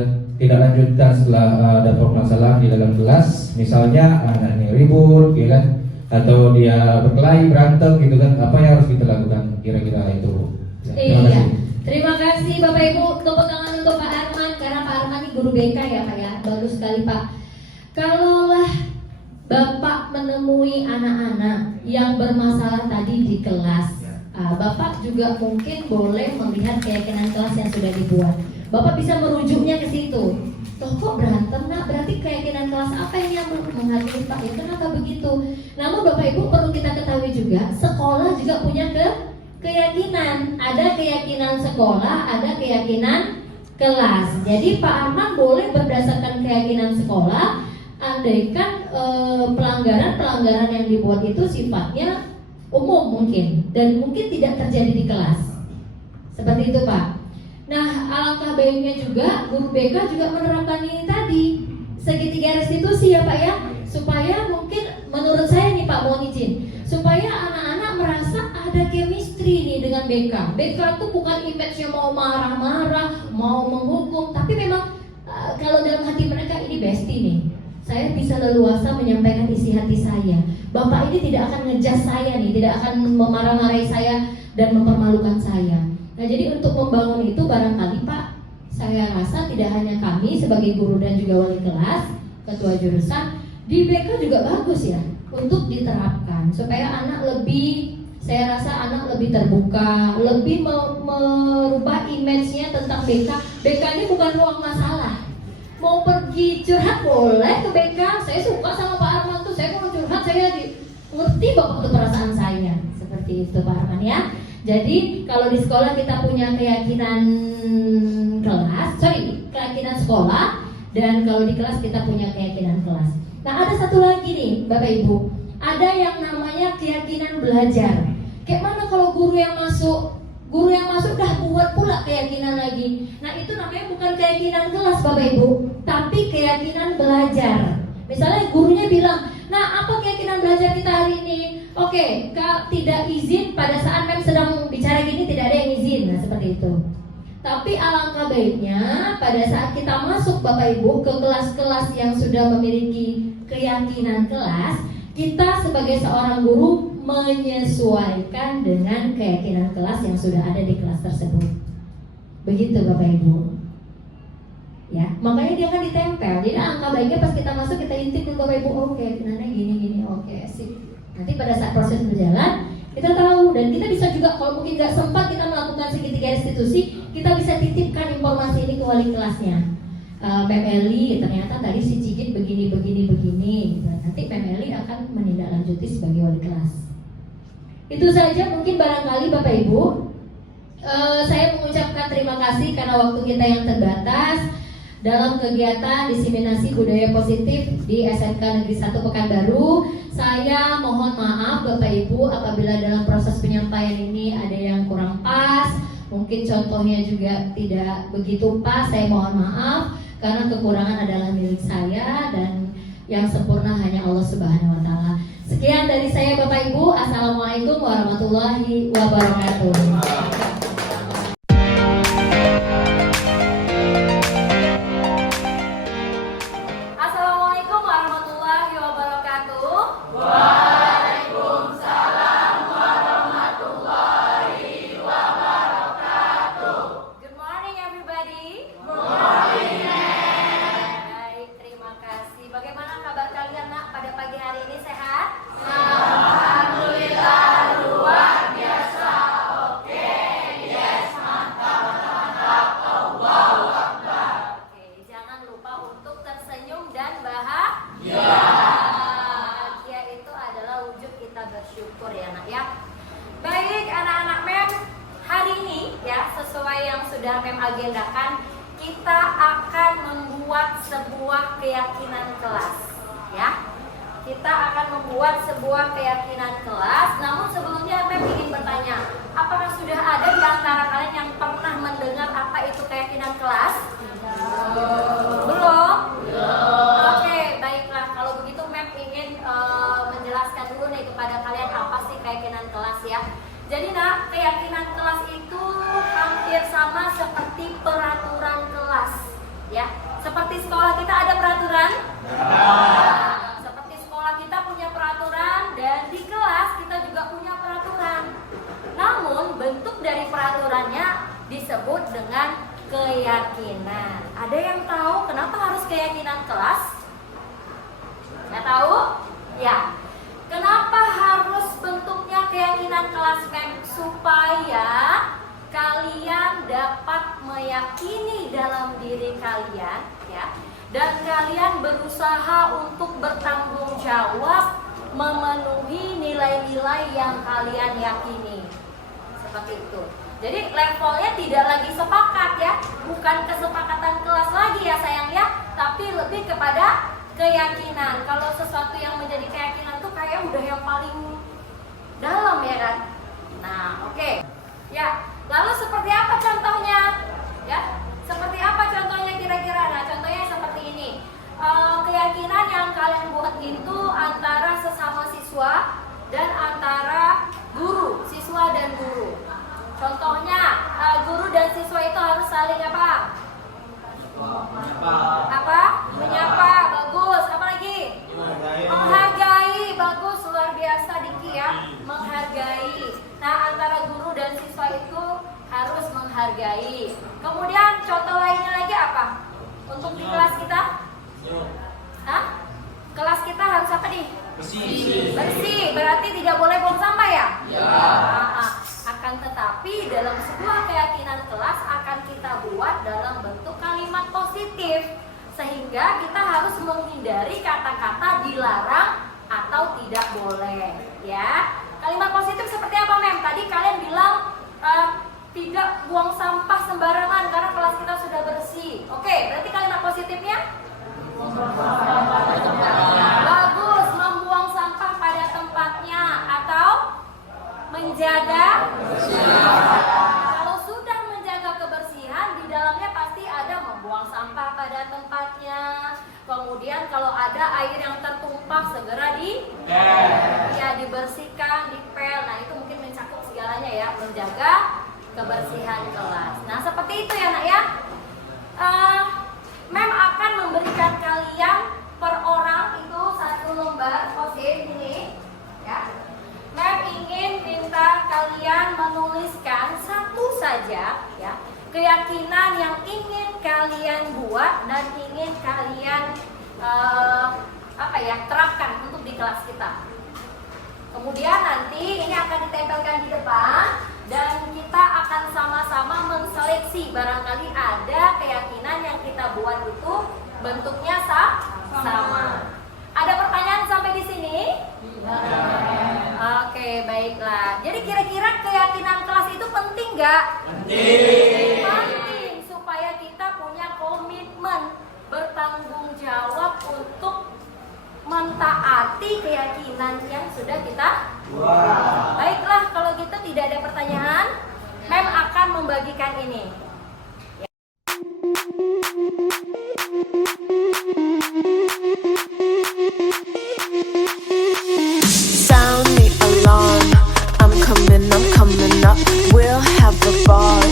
tidak lanjutkan setelah ada permasalahan di dalam kelas, misalnya anak ini ribut, ya kan, atau dia berkelahi, berantem gitu kan, apa yang harus kita lakukan kira-kira itu? Ya, terima Iya. kasih. Terima kasih Bapak Ibu. Tepuk tangan untuk Pak Arman, karena Pak Arman ini guru BK ya Pak ya. Bagus sekali Pak. Kalaulah Bapak menemui anak-anak yang bermasalah tadi di kelas, Bapak juga mungkin boleh melihat keyakinan kelas yang sudah dibuat. Bapak bisa merujuknya ke situ. Loh kok berantem nak? Berarti keyakinan kelas apa ini yang menghakimi Pak? Ya kenapa begitu? Namun Bapak Ibu perlu kita ketahui juga, sekolah juga punya keyakinan. Ada keyakinan sekolah, ada keyakinan kelas. Jadi Pak Arman boleh berdasarkan keyakinan sekolah, andaikan pelanggaran yang dibuat itu sifatnya umum mungkin dan mungkin tidak terjadi di kelas. Seperti itu Pak. Nah, alangkah baiknya juga guru BK juga menerapkan ini tadi, segitiga restitusi ya Pak ya, supaya mungkin menurut saya nih Pak, mohon izin, supaya anak-anak merasa ada chemistry nih dengan BK. BK itu bukan image-nya mau marah-marah, mau menghukum, tapi memang kalau dalam hati mereka ini bestie nih. Saya bisa leluasa menyampaikan isi hati saya. Bapak ini tidak akan ngejas saya nih, tidak akan memarah-marahi saya dan mempermalukan saya. Nah jadi untuk membangun itu barangkali Pak, saya rasa tidak hanya kami sebagai guru dan juga wali kelas, ketua jurusan, di BK juga bagus ya untuk diterapkan supaya anak lebih, saya rasa anak lebih terbuka, lebih merubah image-nya tentang BK. BK ini bukan ruang masalah. Mau pergi curhat boleh ke BK. Saya suka sama Pak Arman tuh, saya mau curhat, saya ngerti Bapak tuh perasaan saya. Seperti itu Pak Arman ya. Jadi kalau di sekolah kita punya keyakinan keyakinan sekolah, dan kalau di kelas kita punya keyakinan kelas. Nah ada satu lagi nih Bapak Ibu, ada yang namanya keyakinan belajar. Kayak mana kalau guru yang masuk udah buat pula keyakinan lagi. Nah itu namanya bukan keyakinan kelas Bapak Ibu, tapi keyakinan belajar. Misalnya gurunya bilang, nah apa keyakinan belajar kita hari ini? Oke, tidak izin pada saat mem sedang bicara gini, tidak ada yang izin. Nah seperti itu. Tapi alangkah baiknya pada saat kita masuk Bapak Ibu ke kelas-kelas yang sudah memiliki keyakinan kelas, kita sebagai seorang guru menyesuaikan dengan keyakinan kelas yang sudah ada di kelas tersebut. Begitu Bapak Ibu. Ya, makanya dia akan ditempel. Jadi alangkah baiknya pas kita masuk kita intip dulu Bapak Ibu, oke, keyakinannya gini, oke, sip. Nanti pada saat proses berjalan kita tahu, dan kita bisa juga kalau mungkin nggak sempat kita melakukan segitiga restitusi, kita bisa titipkan informasi ini ke wali kelasnya. Mem Eli ternyata tadi si Cigit begini. Nanti Mem Eli akan menindaklanjuti sebagai wali kelas. Itu saja mungkin barangkali Bapak Ibu. Saya mengucapkan terima kasih karena waktu kita yang terbatas dalam kegiatan diseminasi budaya positif di SMK Negeri 1 Pekanbaru. Saya mohon maaf Bapak Ibu apabila dalam proses penyampaian ini ada yang kurang pas, mungkin contohnya juga tidak begitu pas. Saya mohon maaf karena kekurangan adalah milik saya dan yang sempurna hanya Allah Subhanahu wa taala. Sekian dari saya Bapak Ibu. Assalamualaikum warahmatullahi wabarakatuh. Assalamualaikum warahmatullahi wabarakatuh. Good morning everybody. Baik, terima kasih. Bagaimana kabar kalian nak pada pagi hari ini, sehat? Alhamdulillah luar biasa. Oke, yes, mantap. Allahu Akbar. Oke, jangan lupa untuk tersenyum dan bahagia. Bahagia itu adalah wujud kita bersyukur ya nak ya. Baik anak-anak MEM, hari ini ya sesuai yang sudah MEM agendakan, kita akan membuat sebuah keyakinan kelas ya. Kita akan membuat sebuah keyakinan kelas. Namun sebelumnya MEM ingin bertanya, apakah sudah ada di antara kalian yang pernah mendengar apa itu keyakinan kelas? Belum? Oke, baiklah. Kalau begitu MEM ingin menjelaskan dulu nih kepada kalian apa sih keyakinan kelas ya. Jadi nak, keyakinan kelas itu hampir sama seperti peraturan kelas ya. Seperti sekolah kita ada peraturan? Seperti sekolah kita punya peraturan, dan di kelas kita juga punya peraturan. Namun bentuk dari peraturannya disebut dengan keyakinan. Ada yang tahu kenapa harus keyakinan kelas? Nggak tahu? Ya. Kenapa harus bentuknya keyakinan kelas MEM? Supaya kalian dapat meyakini dalam diri kalian ya, dan kalian berusaha untuk bertanggung jawab memenuhi nilai-nilai yang kalian yakini. Seperti itu. Jadi levelnya tidak lagi sepakat ya, bukan kesepakatan kelas lagi ya sayang ya, tapi lebih kepada keyakinan. Kalau sesuatu yang menjadi keyakinan tuh kayak udah yang paling dalam ya kan. Nah oke. Ya, lalu seperti apa contohnya? Ya, seperti apa contohnya kira-kira? Nah contohnya seperti ini. Keyakinan yang kalian buat itu antara sesama siswa dan antara guru, siswa dan guru. Contohnya guru dan siswa itu harus saling apa? Menyapa, bagus. Apa lagi? Menghargai, bagus, luar biasa Diki ya. Menghargai. Nah antara guru dan siswa itu harus menghargai. Baik. Kemudian contoh lainnya lagi apa? Untuk di kelas kita? Hah? Kelas kita harus apa nih? Bersih. Berarti tidak boleh buang sampah ya? Akan tetapi dalam sebuah keyakinan kelas akan kita buat dalam bentuk kalimat positif, sehingga kita harus menghindari kata-kata dilarang atau tidak boleh, ya. Kalimat positif seperti apa, Mem? Tadi kalian bilang tidak buang sampah sembarangan karena kelas kita sudah bersih. Oke, berarti kalimat positifnya? Bagus, membuang sampah pada tempatnya atau menjaga. Kalau sudah menjaga kebersihan, di dalamnya pasti ada membuang sampah pada tempatnya. Kemudian kalau ada air yang tertumpah segera dibersihkan, dipel. Nah, itu mungkin mencakup segalanya ya, menjaga kebersihan kelas. Nah, seperti itu ya, Nak ya. Mem akan memberikan kalian per orang itu 1 lembar post-it ini ya. Mem ingin minta kalian menuliskan satu saja ya, keyakinan yang ingin kalian buat dan ingin kalian terapkan untuk di kelas kita. Kemudian nanti ini akan ditempelkan di depan dan kita akan sama-sama menseleksi, barangkali ada keyakinan yang kita buat itu bentuknya sama. Ada pertanyaan sampai di sini? Oke, baiklah. Jadi kira-kira keyakinan kelas itu penting nggak? Penting supaya kita punya komitmen, bertanggung jawab untuk mentaati keyakinan yang sudah kita buat. Baiklah, kalau gitu tidak ada pertanyaan, Mem akan membagikan ini. Sound the alarm, I'm coming up. We'll have a ball.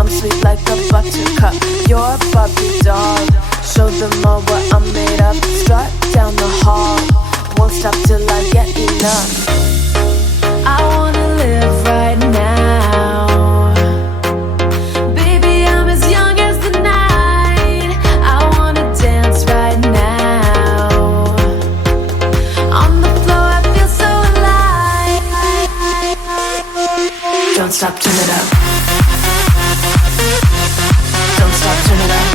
I'm sweet like a buttercup. You're Barbie doll. Show them all what I'm made of. Strut down the hall. Won't stop till I get enough. I wanna live right now. Baby, I'm as young as the night. I wanna dance right now. On the floor, I feel so alive. Don't stop, turn it up. Don't stop, turn it up.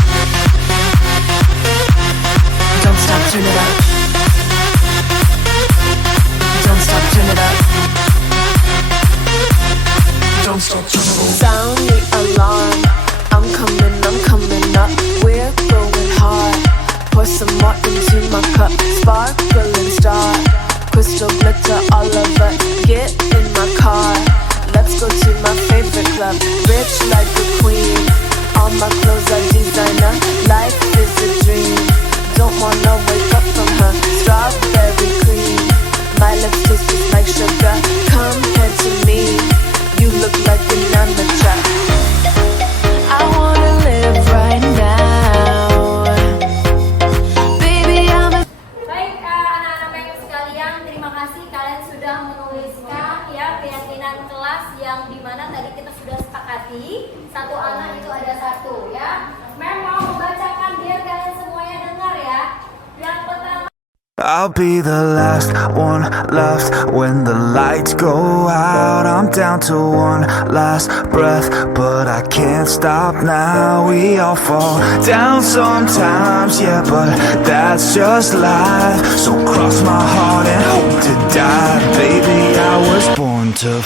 Don't stop, turn it up. Don't stop, turn it up. Don't stop, turn it up. Sound the alarm. I'm coming up. We're going hard. Pour some more into my cup. Sparkling star. Crystal glitter all over. Get in my car. Let's go to my favorite club. Rich like a queen. All my clothes are designer. Life is a dream. Don't wanna wake up from her. Strawberry cream. My lips taste just like sugar. Come here to me. You look like an amateur. I wanna live right now. Baby, I'm a... Baik, anak-anak Mem sekalian, terima kasih kalian sudah menuliskan ya keyakinan kelas yang dimana tadi kita sudah sepakati. Satu anak itu ada satu ya. Mem mau membacakan biar kalian semuanya dengar ya. Yang pertama, I'll be the last one left when the lights go out. I'm down to one last breath, but I can't stop now. We all fall down sometimes, yeah, but that's just life. So cross my heart and hope to die. Baby, I was born to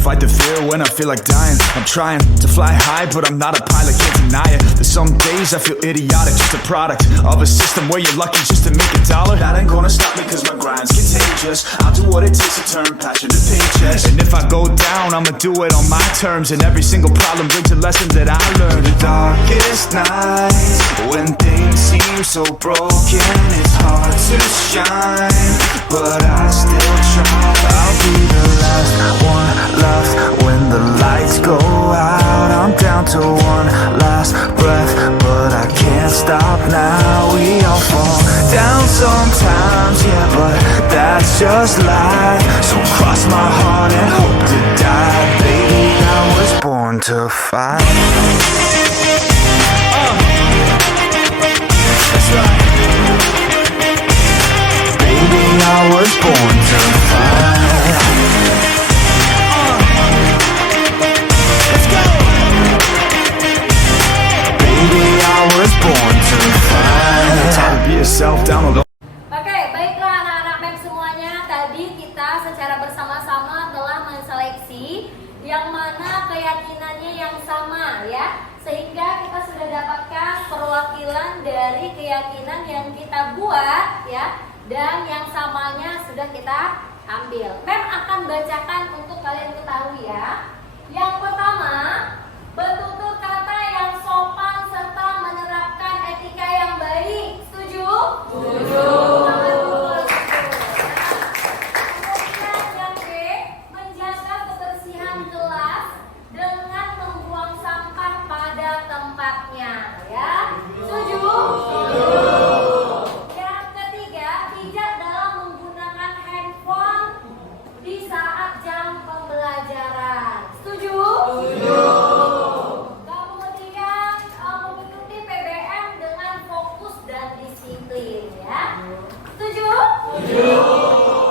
fight the fear when I feel like dying. I'm trying to fly high, but I'm not a pilot, can't deny it. There's some days I feel idiotic, just a product of a system where you're lucky just to make a dollar. That ain't gonna stop me cause my grind's contagious. I'll do what it takes to turn passion to paychecks. And if I go down, I'ma do it on my terms. And every single problem brings a lesson that I learned. The darkest nights, when things seem so broken, it's hard to shine, but I still try. I'll be the last one left when the lights go out. I'm down to one last breath, but I can't stop now. We all fall down sometimes, yeah, but that's just life. So cross my heart and hope to die. Baby, I was born born to fight. That's right. Baby, I was born to fight. Let's go. Baby, I was born to fight. Time to be yourself down the. Oke, baiklah anak-anak MEM semuanya. Tadi kita secara bersama-sama telah menseleksi yang mana keyakinannya yang sama ya. Sehingga kita sudah dapatkan perwakilan dari keyakinan yang kita buat ya. Dan yang samanya sudah kita ambil. MEM akan bacakan untuk kalian ketahui ya. Yang pertama, bertutur kata yang sopan serta menerapkan etika yang baik. Setuju? Setuju. Kemudian yang B, menjaga kebersihan kelas dengan membuang sampah pada tempatnya. Ya, setuju? Setuju. Yang ketiga, bijak dalam menggunakan handphone di saat jam pembelajaran. Setuju? Setuju. Kemudian mengikuti PBM dengan fokus dan disiplin ya. Setuju? Setuju.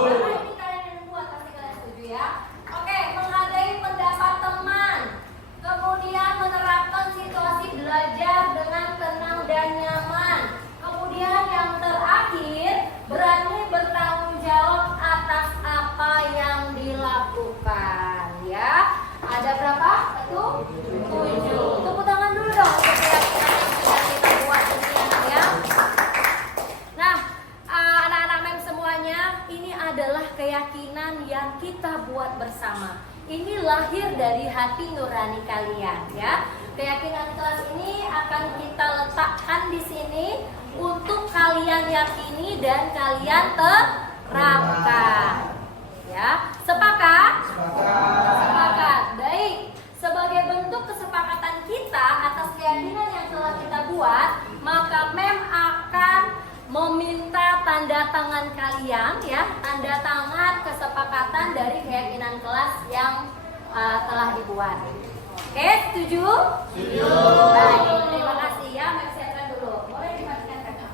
Karena ini kalian yang buat, pasti kalian setuju ya. Oke, menghargai pendapat teman. Kemudian menerapkan situasi belajar dengan tenang dan nyaman. Kemudian yang terakhir, berani bertanggung jawab atas apa yang dilakukan ya. Ada berapa? Itu 7. Tepuk tangan dulu dong untuk keyakinan yang sudah kita buat ini ya. Nah, anak-anak MEM semuanya, ini adalah keyakinan yang kita buat bersama. Ini lahir dari hati nurani kalian ya. Keyakinan kelas ini akan kita letakkan di sini untuk kalian yakini dan kalian terapkan. Ya, sepakat? Sepakat. Baik. Sebagai bentuk kesepakatan kita atas keyakinan yang telah kita buat, maka MEM akan meminta tanda tangan kalian ya, tanda tangan kesepakatan dari keyakinan kelas yang telah dibuat. Oke, setuju? Setuju. Baik, terima kasih ya. MEM siapkan dulu. Boleh dibacakan kakak.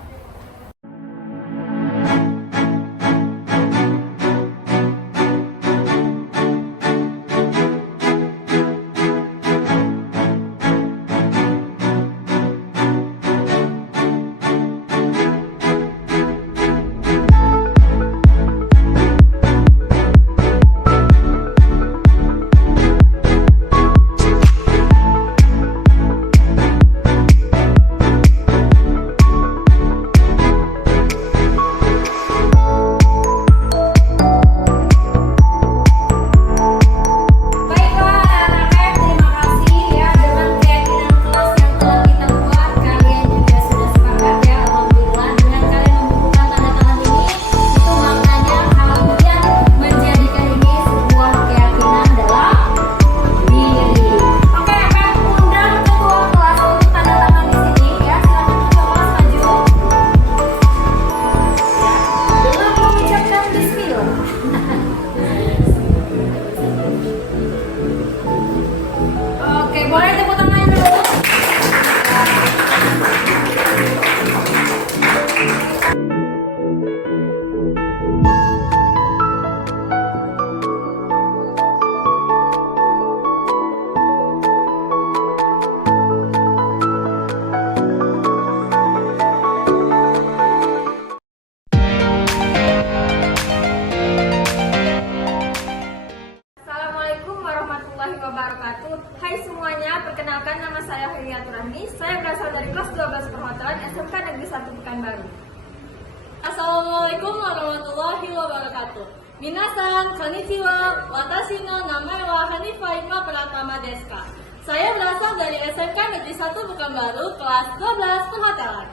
Assalamualaikum warahmatullahi wabarakatuh. Minasan, konnichiwa. Watashi no namae wa Hanifa Ima Pratama desu ka. Saya berasal dari SMK Negeri 1 Pekanbaru, kelas 12 Perhotelan.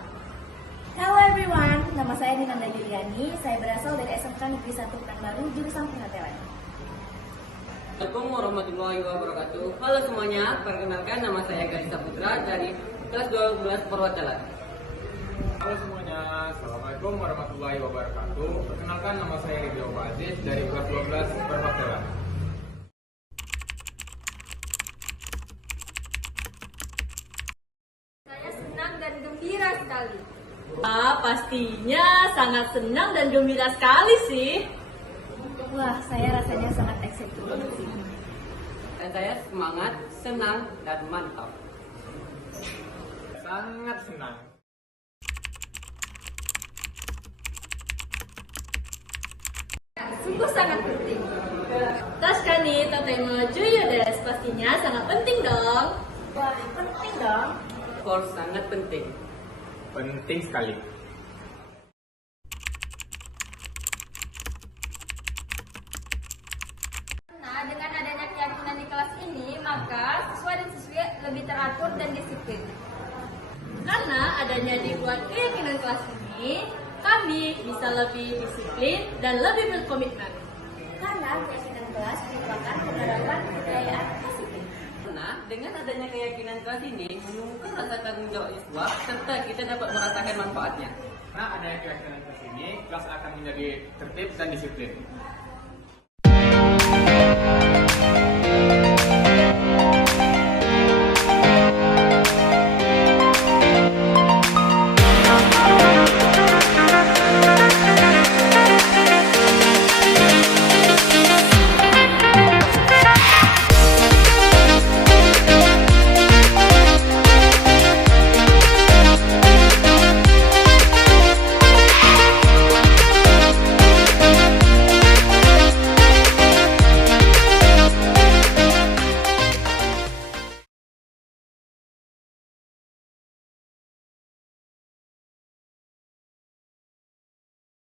Hello everyone, nama saya Dinanda Juliani. Saya berasal dari SMK Negeri 1 Pekanbaru, jurusan Perhotelan. Assalamualaikum warahmatullahi wabarakatuh. Halo semuanya, perkenalkan nama saya Gaisa Putra dari kelas 12 Perhotelan. Halo semuanya, Assalamualaikum warahmatullahi wabarakatuh. Perkenalkan nama saya Ridho Aziz dari kelas 12 Perhotelan. gembira sekali. Pastinya sangat senang dan gembira sekali sih. Wah, saya rasanya sangat excited sih. Dan saya semangat, senang, dan mantap. Sangat senang. Sungguh sangat penting. Tashkani teknologi des pastinya sangat penting dong. Wah, penting dong. Course sangat penting. Penting sekali. Nah, dengan adanya keyakinan di kelas ini, maka siswa dan siswi lebih teratur dan disiplin. Karena adanya dibuat keyakinan kelas ini, kami bisa lebih disiplin dan lebih berkomitmen. Karena keyakinan kelas merupakan penerapan kebudayaan disiplin. Karena dengan adanya keyakinan kelas ini menumbuhkan rasa tanggung jawab siswa serta kita dapat merasakan manfaatnya. Nah, adanya keyakinan ke sini, kelas akan menjadi tertib dan disiplin.